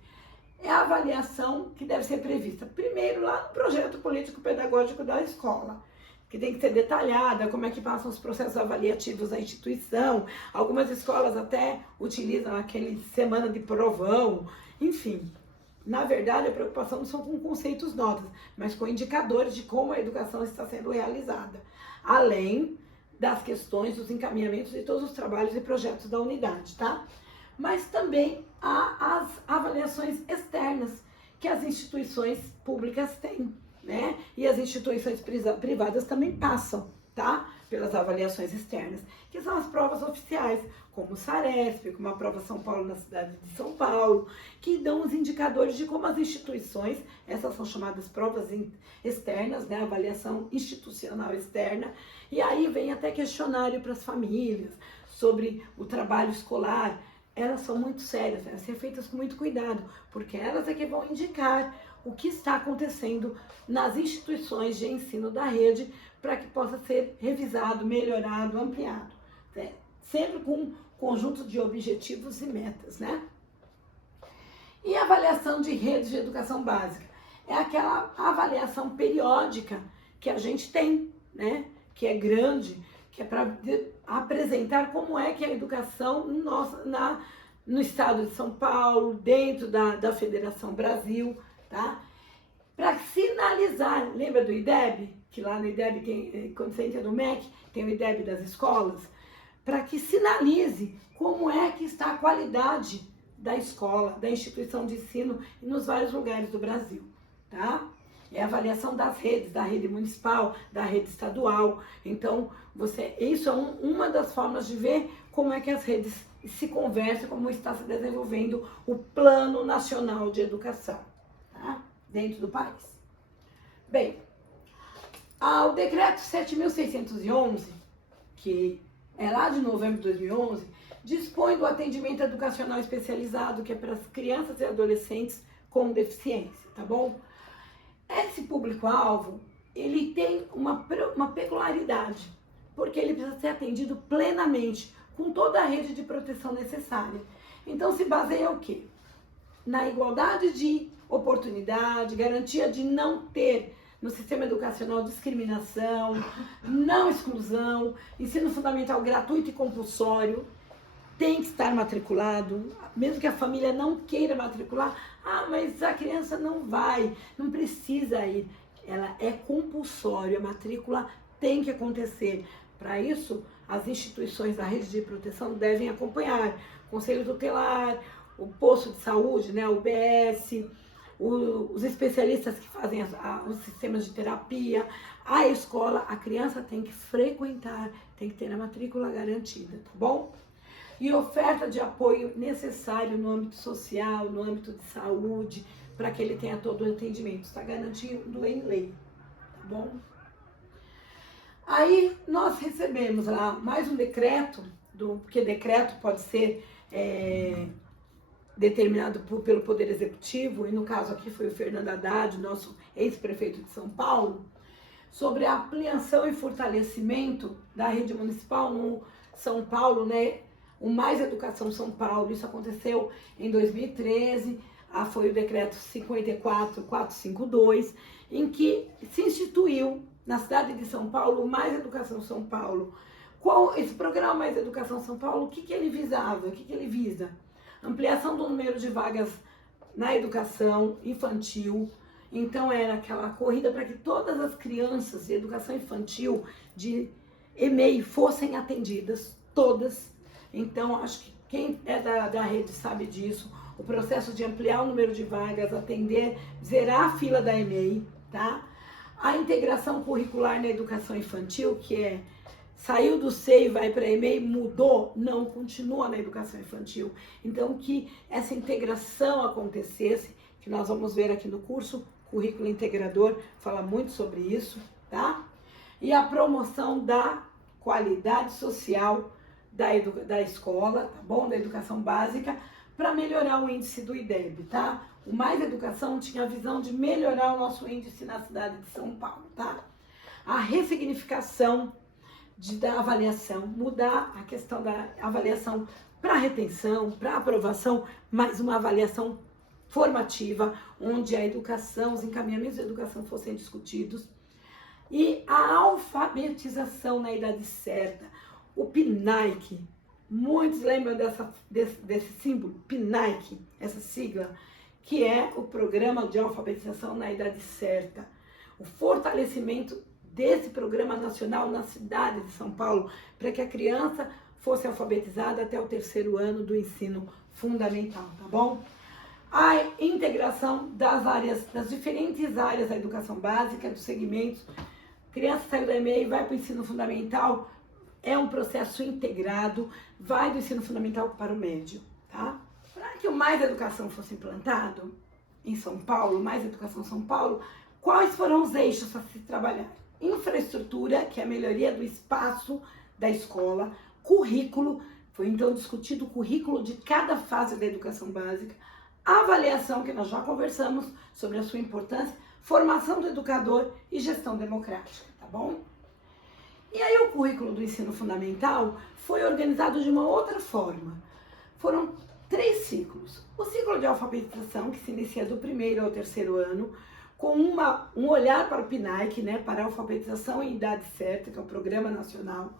É a avaliação que deve ser prevista, primeiro lá no projeto político-pedagógico da escola, que tem que ser detalhada, como é que passam os processos avaliativos da instituição. Algumas escolas até utilizam aquele semana de provão, enfim. Na verdade, a preocupação não são com conceitos notas, mas com indicadores de como a educação está sendo realizada, além das questões, dos encaminhamentos de todos os trabalhos e projetos da unidade, tá? Mas também há as avaliações externas que as instituições públicas têm, né? E as instituições privadas também passam, tá? Pelas avaliações externas, que são as provas oficiais, como o Saresp, como a prova São Paulo na cidade de São Paulo, que dão os indicadores de como as instituições, essas são chamadas provas externas, né? Avaliação institucional externa, e aí vem até questionário para as famílias sobre o trabalho escolar. Elas são muito sérias, devem ser feitas com muito cuidado, porque elas é que vão indicar o que está acontecendo nas instituições de ensino da rede para que possa ser revisado, melhorado, ampliado, né? Sempre com um conjunto de objetivos e metas, né? E a avaliação de redes de educação básica é aquela avaliação periódica que a gente tem, né? Que é grande, que é para apresentar como é que a educação no estado de São Paulo, dentro da Federação Brasil, tá? para sinalizar, lembra do IDEB? Que lá no IDEB tem, quando você entra no MEC, tem o IDEB das escolas, para que sinalize como é que está a qualidade da escola, da instituição de ensino nos vários lugares do Brasil, tá? É a avaliação das redes, da rede municipal, da rede estadual. Então, isso é uma das formas de ver como é que as redes se conversam, como está se desenvolvendo o Plano Nacional de Educação, tá? Dentro do país. Bem, o decreto 7.611, que é lá de novembro de 2011, dispõe do atendimento educacional especializado, que é para as crianças e adolescentes com deficiência, tá bom? Esse público-alvo, ele tem uma peculiaridade, porque ele precisa ser atendido plenamente, com toda a rede de proteção necessária. Então, se baseia o quê? Na igualdade de oportunidade, garantia de não ter no sistema educacional discriminação, não exclusão, ensino fundamental gratuito e compulsório, tem que estar matriculado, mesmo que a família não queira matricular, mas a criança não vai, não precisa ir, ela é compulsória, a matrícula tem que acontecer. Para isso, as instituições da rede de proteção devem acompanhar, conselho tutelar, o posto de saúde, né, o UBS, os especialistas que fazem os sistemas de terapia, a escola, a criança tem que frequentar, tem que ter a matrícula garantida, tá bom? E oferta de apoio necessário no âmbito social, no âmbito de saúde, para que ele tenha todo o atendimento. Está garantido em lei, tá bom? Aí nós recebemos lá mais um decreto, porque decreto pode ser determinado pelo Poder Executivo, e no caso aqui foi o Fernando Haddad, nosso ex-prefeito de São Paulo, sobre a ampliação e fortalecimento da rede municipal no São Paulo, né? O Mais Educação São Paulo, isso aconteceu em 2013, foi o decreto 54.452, em que se instituiu na cidade de São Paulo o Mais Educação São Paulo. Esse programa Mais Educação São Paulo, o que ele visava? O que ele visa? Ampliação do número de vagas na educação infantil. Então era aquela corrida para que todas as crianças de educação infantil de EMEI fossem atendidas, todas. Então, acho que quem é da rede sabe disso. O processo de ampliar o número de vagas, atender, zerar a fila da EMEI, tá? A integração curricular na educação infantil, que saiu do SEI e vai para a EMEI, mudou? Não, continua na educação infantil. Então, que essa integração acontecesse, que nós vamos ver aqui no curso, Currículo Integrador, fala muito sobre isso, tá? E a promoção da qualidade social da escola, tá bom? Da educação básica, para melhorar o índice do IDEB, tá? O Mais Educação tinha a visão de melhorar o nosso índice na cidade de São Paulo, tá? A ressignificação da avaliação, mudar a questão da avaliação para retenção, para aprovação, mas uma avaliação formativa, onde a educação, os encaminhamentos da educação fossem discutidos. E a alfabetização na idade certa, o PNAE, muitos lembram desse símbolo, PNAE, essa sigla, que é o Programa de Alfabetização na Idade Certa. O fortalecimento desse programa nacional na cidade de São Paulo, para que a criança fosse alfabetizada até o 3º ano do ensino fundamental, tá bom? A integração das diferentes áreas da educação básica, dos segmentos. Criança saiu da EMEI, vai para o ensino fundamental, é um processo integrado, vai do ensino fundamental para o médio, tá? Para que o Mais Educação fosse implantado em São Paulo, Mais Educação São Paulo, quais foram os eixos a se trabalhar? Infraestrutura, que é a melhoria do espaço da escola, currículo, foi então discutido o currículo de cada fase da educação básica, avaliação, que nós já conversamos sobre a sua importância, formação do educador e gestão democrática, tá bom? E aí o currículo do ensino fundamental foi organizado de uma outra forma. Foram 3 ciclos. O ciclo de alfabetização, que se inicia do 1º ao 3º ano, com um olhar para o PNAE, né, para a alfabetização em idade certa, que é o Programa Nacional.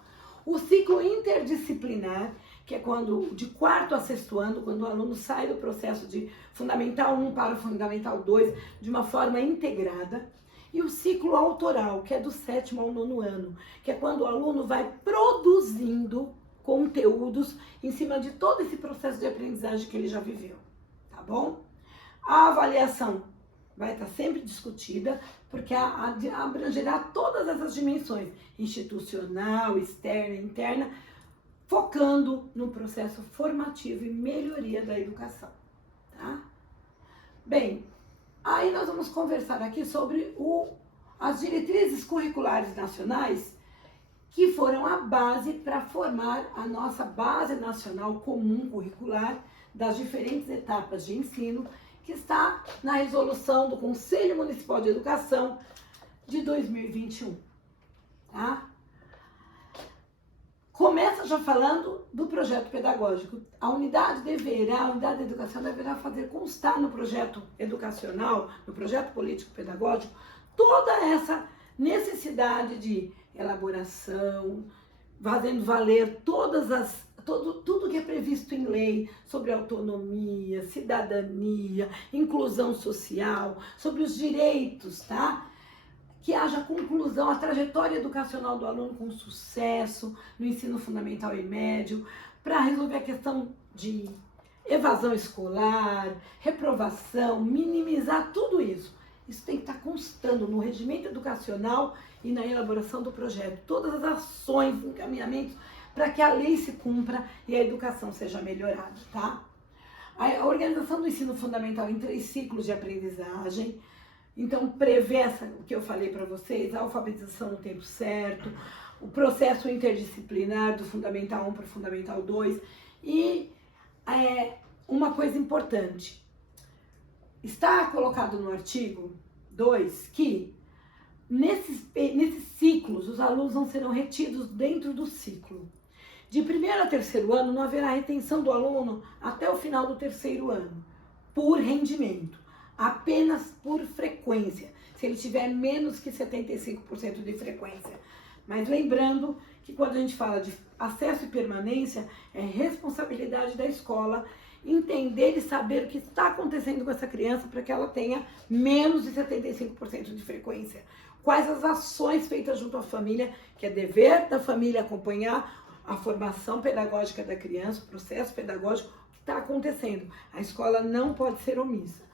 O ciclo interdisciplinar, que é quando de quarto a sexto ano, quando o aluno sai do processo de Fundamental 1 para o Fundamental 2 de uma forma integrada. E o ciclo autoral, que é do sétimo ao nono ano, que é quando o aluno vai produzindo conteúdos em cima de todo esse processo de aprendizagem que ele já viveu, tá bom? A avaliação vai estar sempre discutida, porque abrangerá todas essas dimensões, institucional, externa, interna, focando no processo formativo e melhoria da educação, tá? Bem, aí nós vamos conversar aqui sobre as diretrizes curriculares nacionais, que foram a base para formar a nossa base nacional comum curricular das diferentes etapas de ensino, que está na resolução do Conselho Municipal de Educação de 2021, tá? Começa já falando do projeto pedagógico. A unidade de educação deverá fazer constar no projeto educacional, no projeto político-pedagógico, toda essa necessidade de elaboração, fazendo valer tudo que é previsto em lei sobre autonomia, cidadania, inclusão social, sobre os direitos, tá? Que haja conclusão, a trajetória educacional do aluno com sucesso no ensino fundamental e médio, para resolver a questão de evasão escolar, reprovação, minimizar tudo isso. Isso tem que estar constando no regimento educacional e na elaboração do projeto. Todas as ações, encaminhamentos, para que a lei se cumpra e a educação seja melhorada, tá? A organização do ensino fundamental em 3 ciclos de aprendizagem. Então, prevê o que eu falei para vocês, a alfabetização no tempo certo, o processo interdisciplinar do Fundamental 1 para o Fundamental 2. E uma coisa importante, está colocado no artigo 2 que nesses ciclos os alunos não serão retidos dentro do ciclo. De primeiro a terceiro ano não haverá retenção do aluno até o final do terceiro ano, por rendimento. Apenas por frequência, se ele tiver menos que 75% de frequência. Mas lembrando que quando a gente fala de acesso e permanência, é responsabilidade da escola entender e saber o que está acontecendo com essa criança para que ela tenha menos de 75% de frequência. Quais as ações feitas junto à família, que é dever da família acompanhar a formação pedagógica da criança, o processo pedagógico, o que está acontecendo. A escola não pode ser omissa,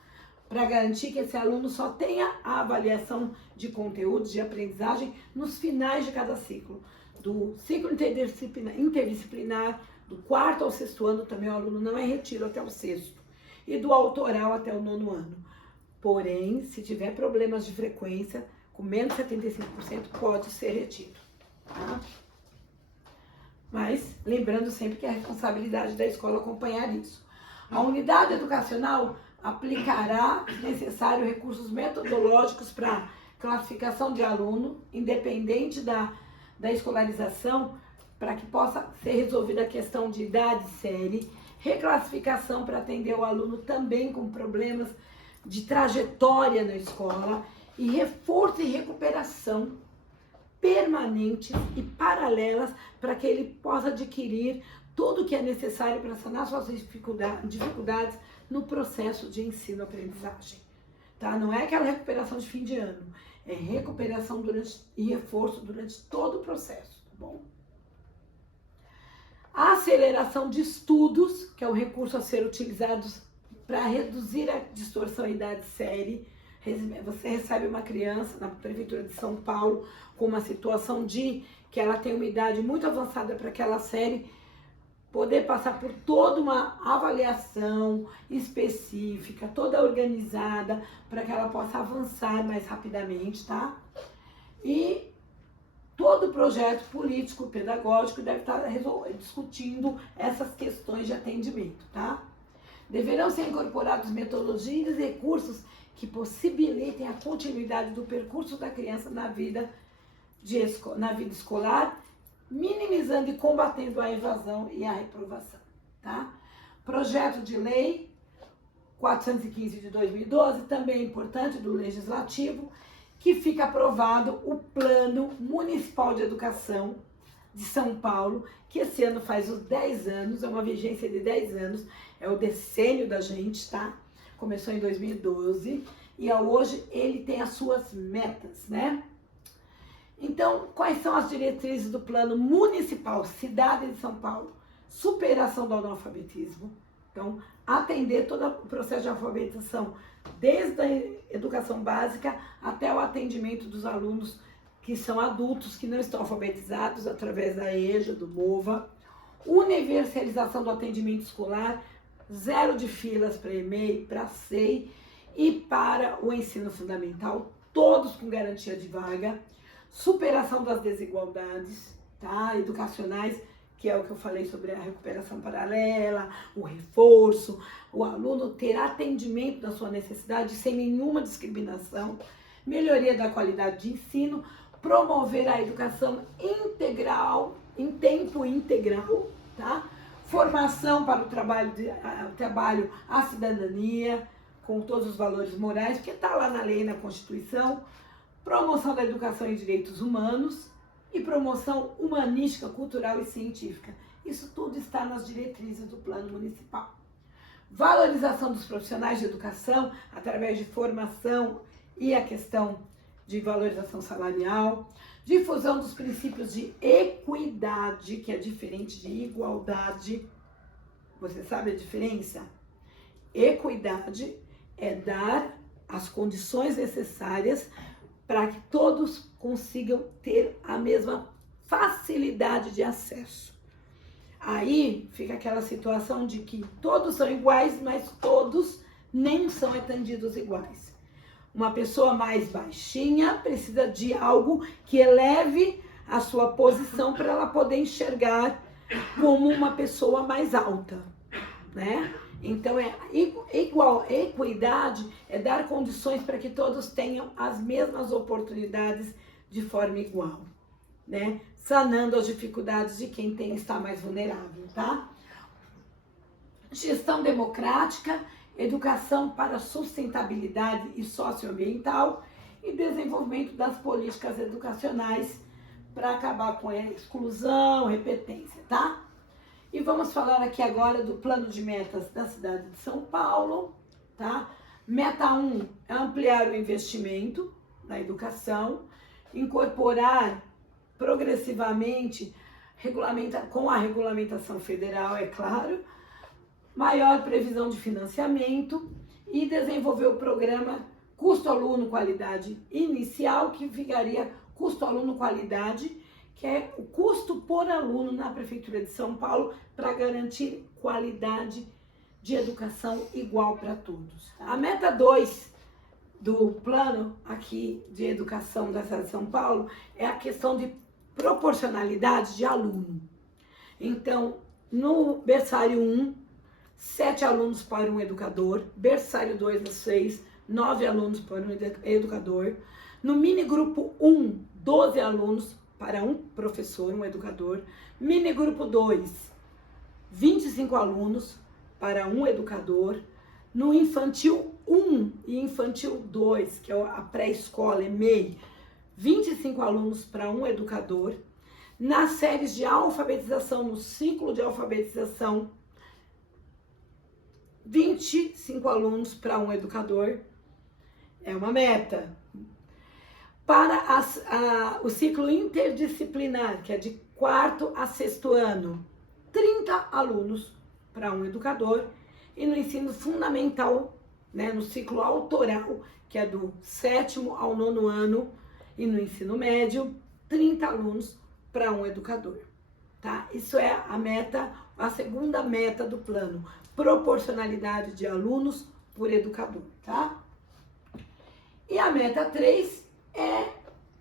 para garantir que esse aluno só tenha a avaliação de conteúdos de aprendizagem nos finais de cada ciclo. Do ciclo interdisciplinar, do quarto ao sexto ano, também o aluno não é retido até o sexto. E do autoral até o nono ano. Porém, se tiver problemas de frequência, com menos de 75%, pode ser retido. Tá? Mas, lembrando sempre que é a responsabilidade da escola acompanhar isso. A unidade educacional aplicará, se necessário, recursos metodológicos para classificação de aluno, independente da escolarização, para que possa ser resolvida a questão de idade e série, reclassificação para atender o aluno também com problemas de trajetória na escola, e reforço e recuperação permanentes e paralelas para que ele possa adquirir tudo o que é necessário para sanar suas dificuldades no processo de ensino-aprendizagem, tá? Não é aquela recuperação de fim de ano, é recuperação e reforço durante todo o processo, tá bom? A aceleração de estudos, que é o recurso a ser utilizado para reduzir a distorção idade-série. Você recebe uma criança na Prefeitura de São Paulo com uma situação de que ela tem uma idade muito avançada para aquela série, poder passar por toda uma avaliação específica, toda organizada, para que ela possa avançar mais rapidamente, tá? E todo o projeto político, pedagógico deve estar discutindo essas questões de atendimento, tá? Deverão ser incorporados metodologias e recursos que possibilitem a continuidade do percurso da criança na vida escolar, minimizando e combatendo a evasão e a reprovação, tá? Projeto de lei 415 de 2012, também importante, do Legislativo, que fica aprovado o Plano Municipal de Educação de São Paulo, que esse ano faz os 10 anos, é uma vigência de 10 anos, é o decênio da gente, tá? Começou em 2012 e hoje ele tem as suas metas, né? Então, quais são as diretrizes do plano municipal, cidade de São Paulo? Superação do analfabetismo. Então, atender todo o processo de alfabetização, desde a educação básica até o atendimento dos alunos que são adultos, que não estão alfabetizados, através da EJA, do MOVA. Universalização do atendimento escolar, zero de filas para EMEI, para SEI e para o ensino fundamental, todos com garantia de vaga. Superação das desigualdades, tá? Educacionais, que é o que eu falei sobre a recuperação paralela, o reforço, o aluno ter atendimento da sua necessidade sem nenhuma discriminação, melhoria da qualidade de ensino, promover a educação integral, em tempo integral, tá? Formação para o trabalho, a cidadania, com todos os valores morais, porque está lá na lei, na Constituição, promoção da educação e direitos humanos e promoção humanística, cultural e científica. Isso tudo está nas diretrizes do plano municipal. Valorização dos profissionais de educação através de formação e a questão de valorização salarial, difusão dos princípios de equidade, que é diferente de igualdade. Você sabe a diferença? Equidade é dar as condições necessárias para que todos consigam ter a mesma facilidade de acesso. Aí fica aquela situação de que todos são iguais, mas todos nem são atendidos iguais. Uma pessoa mais baixinha precisa de algo que eleve a sua posição para ela poder enxergar como uma pessoa mais alta, né? Então, equidade é dar condições para que todos tenham as mesmas oportunidades de forma igual, né? Sanando as dificuldades de quem está mais vulnerável, tá? Gestão democrática, educação para sustentabilidade e socioambiental e desenvolvimento das políticas educacionais para acabar com a exclusão, repetência, tá? E vamos falar aqui agora do plano de metas da cidade de São Paulo, tá? Meta 1 é ampliar o investimento na educação, incorporar progressivamente, com a regulamentação federal, é claro, maior previsão de financiamento e desenvolver o programa custo-aluno qualidade inicial, que ficaria custo-aluno qualidade, que é o custo por aluno na Prefeitura de São Paulo para garantir qualidade de educação igual para todos. A meta 2 do plano aqui de educação da cidade de São Paulo é a questão de proporcionalidade de aluno. Então, no berçário 1, 7 alunos para um educador, berçário 2 6, 9 alunos para um educador, no mini grupo 1, 12 alunos para um professor, um educador, mini grupo 2, 25 alunos para um educador, no infantil 1 e infantil 2, que é a pré-escola, EMEI, 25 alunos para um educador, nas séries de alfabetização, no ciclo de alfabetização, 25 alunos para um educador, é uma meta. Para o ciclo interdisciplinar, que é de 4º a 6º ano, 30 alunos para um educador. E no ensino fundamental, né, no ciclo autoral, que é do 7º ao 9º ano, e no ensino médio, 30 alunos para um educador. Tá? Isso é a meta, a segunda meta do plano, proporcionalidade de alunos por educador, tá? E a meta 3 é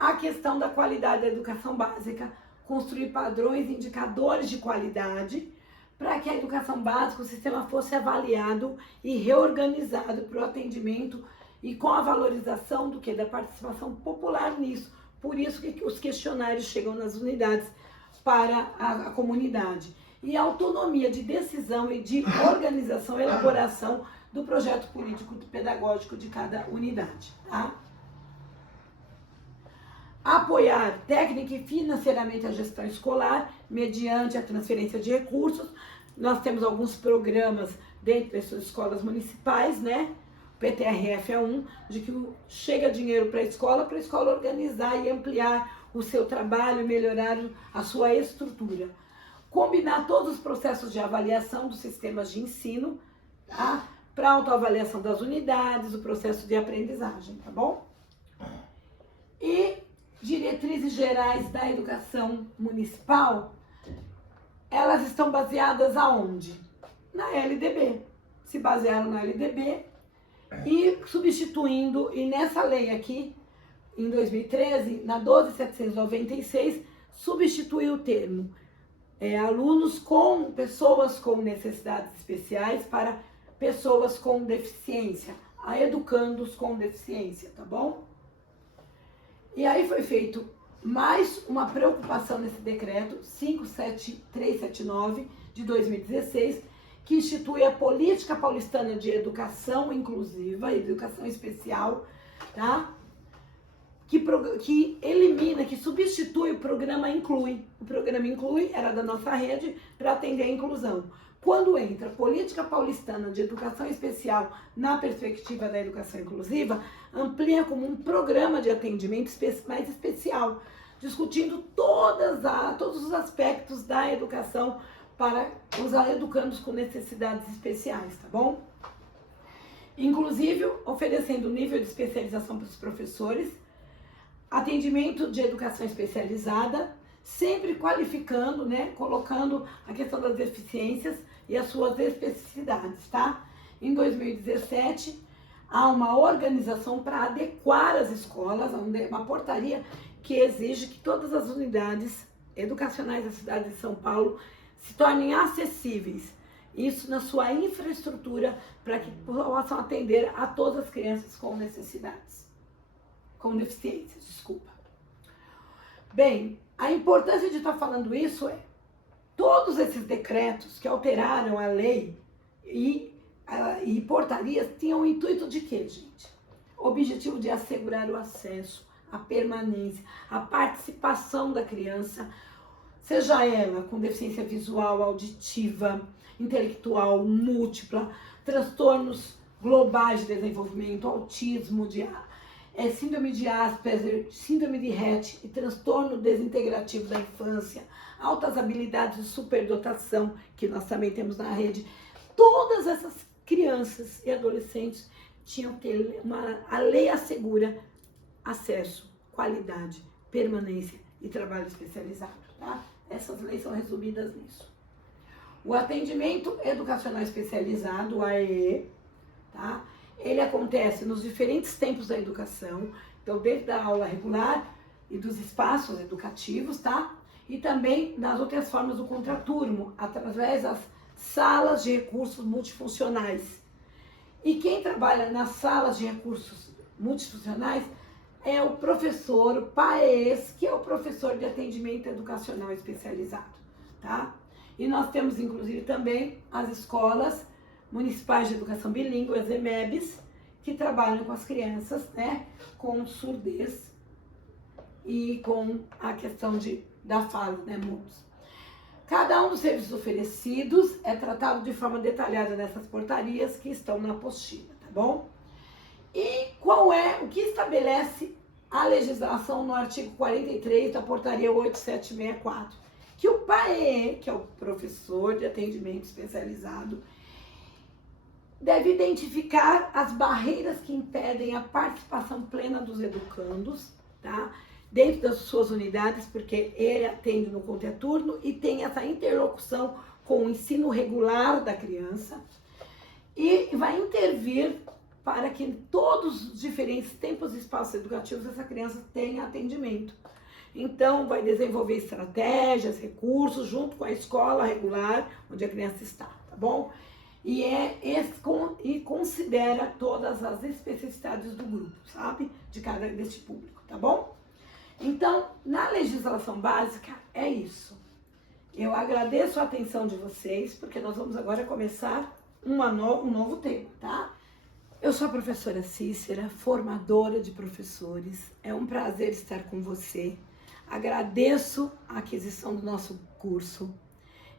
a questão da qualidade da educação básica, construir padrões, indicadores de qualidade, para que a educação básica, o sistema fosse avaliado e reorganizado para o atendimento e com a valorização do que? Da participação popular nisso. Por isso que os questionários chegam nas unidades para a comunidade. E a autonomia de decisão e de organização e elaboração do projeto político pedagógico de cada unidade, tá? apoiar técnica e financeiramente a gestão escolar, mediante a transferência de recursos. Nós temos alguns programas dentro das suas escolas municipais, né? O PTRF é um, de que chega dinheiro para a escola organizar e ampliar o seu trabalho e melhorar a sua estrutura. Combinar todos os processos de avaliação dos sistemas de ensino, tá? Para autoavaliação das unidades, o processo de aprendizagem, tá bom? E diretrizes gerais da educação municipal, elas estão baseadas aonde? Na LDB. Se basearam na LDB e substituindo, e nessa lei aqui, em 2013, na 12.796, substituiu o termo alunos com pessoas com necessidades especiais para pessoas com deficiência, a educandos com deficiência, tá bom? E aí foi feito mais uma preocupação nesse decreto 57379 de 2016, que institui a Política Paulistana de Educação Inclusiva, Educação Especial, tá? Que elimina, que substitui o programa Inclui. O programa Inclui era da nossa rede para atender a inclusão. Quando entra a Política Paulistana de Educação Especial na perspectiva da educação inclusiva, amplia como um programa de atendimento mais especial, discutindo todos os aspectos da educação para os educandos com necessidades especiais, tá bom? Inclusive, oferecendo nível de especialização para os professores, atendimento de educação especializada, sempre qualificando, né, colocando a questão das deficiências e as suas especificidades, tá? Em 2017, há uma organização para adequar as escolas, uma portaria que exige que todas as unidades educacionais da cidade de São Paulo se tornem acessíveis. Isso na sua infraestrutura para que possam atender a todas as crianças com necessidades. Com deficiências, desculpa. Bem, a importância de estar falando isso é todos esses decretos que alteraram a lei e portarias tinham o intuito de quê, gente? O objetivo de assegurar o acesso, a permanência, a participação da criança, seja ela com deficiência visual, auditiva, intelectual, múltipla, transtornos globais de desenvolvimento, autismo, síndrome de Asperger, síndrome de Rett e transtorno desintegrativo da infância, altas habilidades de superdotação, que nós também temos na rede. Todas essas crianças e adolescentes tinham que ter a lei assegura acesso, qualidade, permanência e trabalho especializado, tá? Essas leis são resumidas nisso. O atendimento educacional especializado, o AEE, tá? Ele acontece nos diferentes tempos da educação, então desde a aula regular e dos espaços educativos, tá? E também nas outras formas do contraturno, através das salas de recursos multifuncionais. E quem trabalha nas salas de recursos multifuncionais é o professor, o PAES, que é o professor de atendimento educacional especializado, tá? E nós temos, inclusive, também as escolas municipais de educação bilíngue, as EMEBs, que trabalham com as crianças, né, com surdez e com a questão da fala, né, mudos. Cada um dos serviços oferecidos é tratado de forma detalhada nessas portarias que estão na apostila, tá bom? E o que estabelece a legislação no artigo 43 da portaria 8764? Que o PAE, que é o professor de atendimento especializado, deve identificar as barreiras que impedem a participação plena dos educandos, tá? Dentro das suas unidades, porque ele atende no contraturno e tem essa interlocução com o ensino regular da criança e vai intervir para que em todos os diferentes tempos e espaços educativos essa criança tenha atendimento. Então, vai desenvolver estratégias, recursos, junto com a escola regular onde a criança está, tá bom? E considera todas as especificidades do grupo, sabe? Deste público, tá bom? Então, na legislação básica, é isso. Eu agradeço a atenção de vocês, porque nós vamos agora começar um novo tema, tá? Eu sou a professora Cícera, formadora de professores. É um prazer estar com você. Agradeço a aquisição do nosso curso.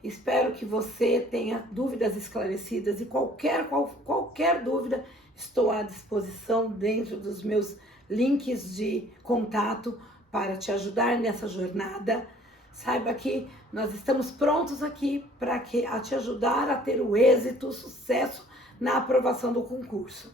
Espero que você tenha dúvidas esclarecidas e qualquer dúvida, estou à disposição dentro dos meus links de contato para te ajudar nessa jornada. Saiba que nós estamos prontos aqui para te ajudar a ter o êxito, o sucesso na aprovação do concurso.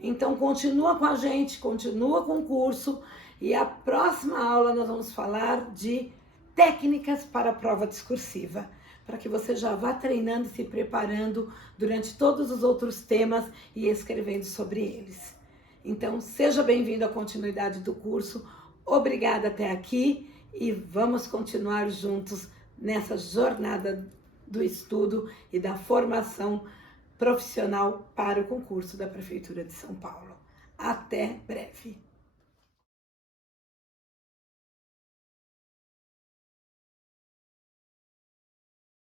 Então continua com a gente, continua com o curso e a próxima aula nós vamos falar de técnicas para a prova discursiva, para que você já vá treinando e se preparando durante todos os outros temas e escrevendo sobre eles. Então seja bem-vindo à continuidade do curso. Obrigada até aqui e vamos continuar juntos nessa jornada do estudo e da formação profissional para o concurso da Prefeitura de São Paulo. Até breve!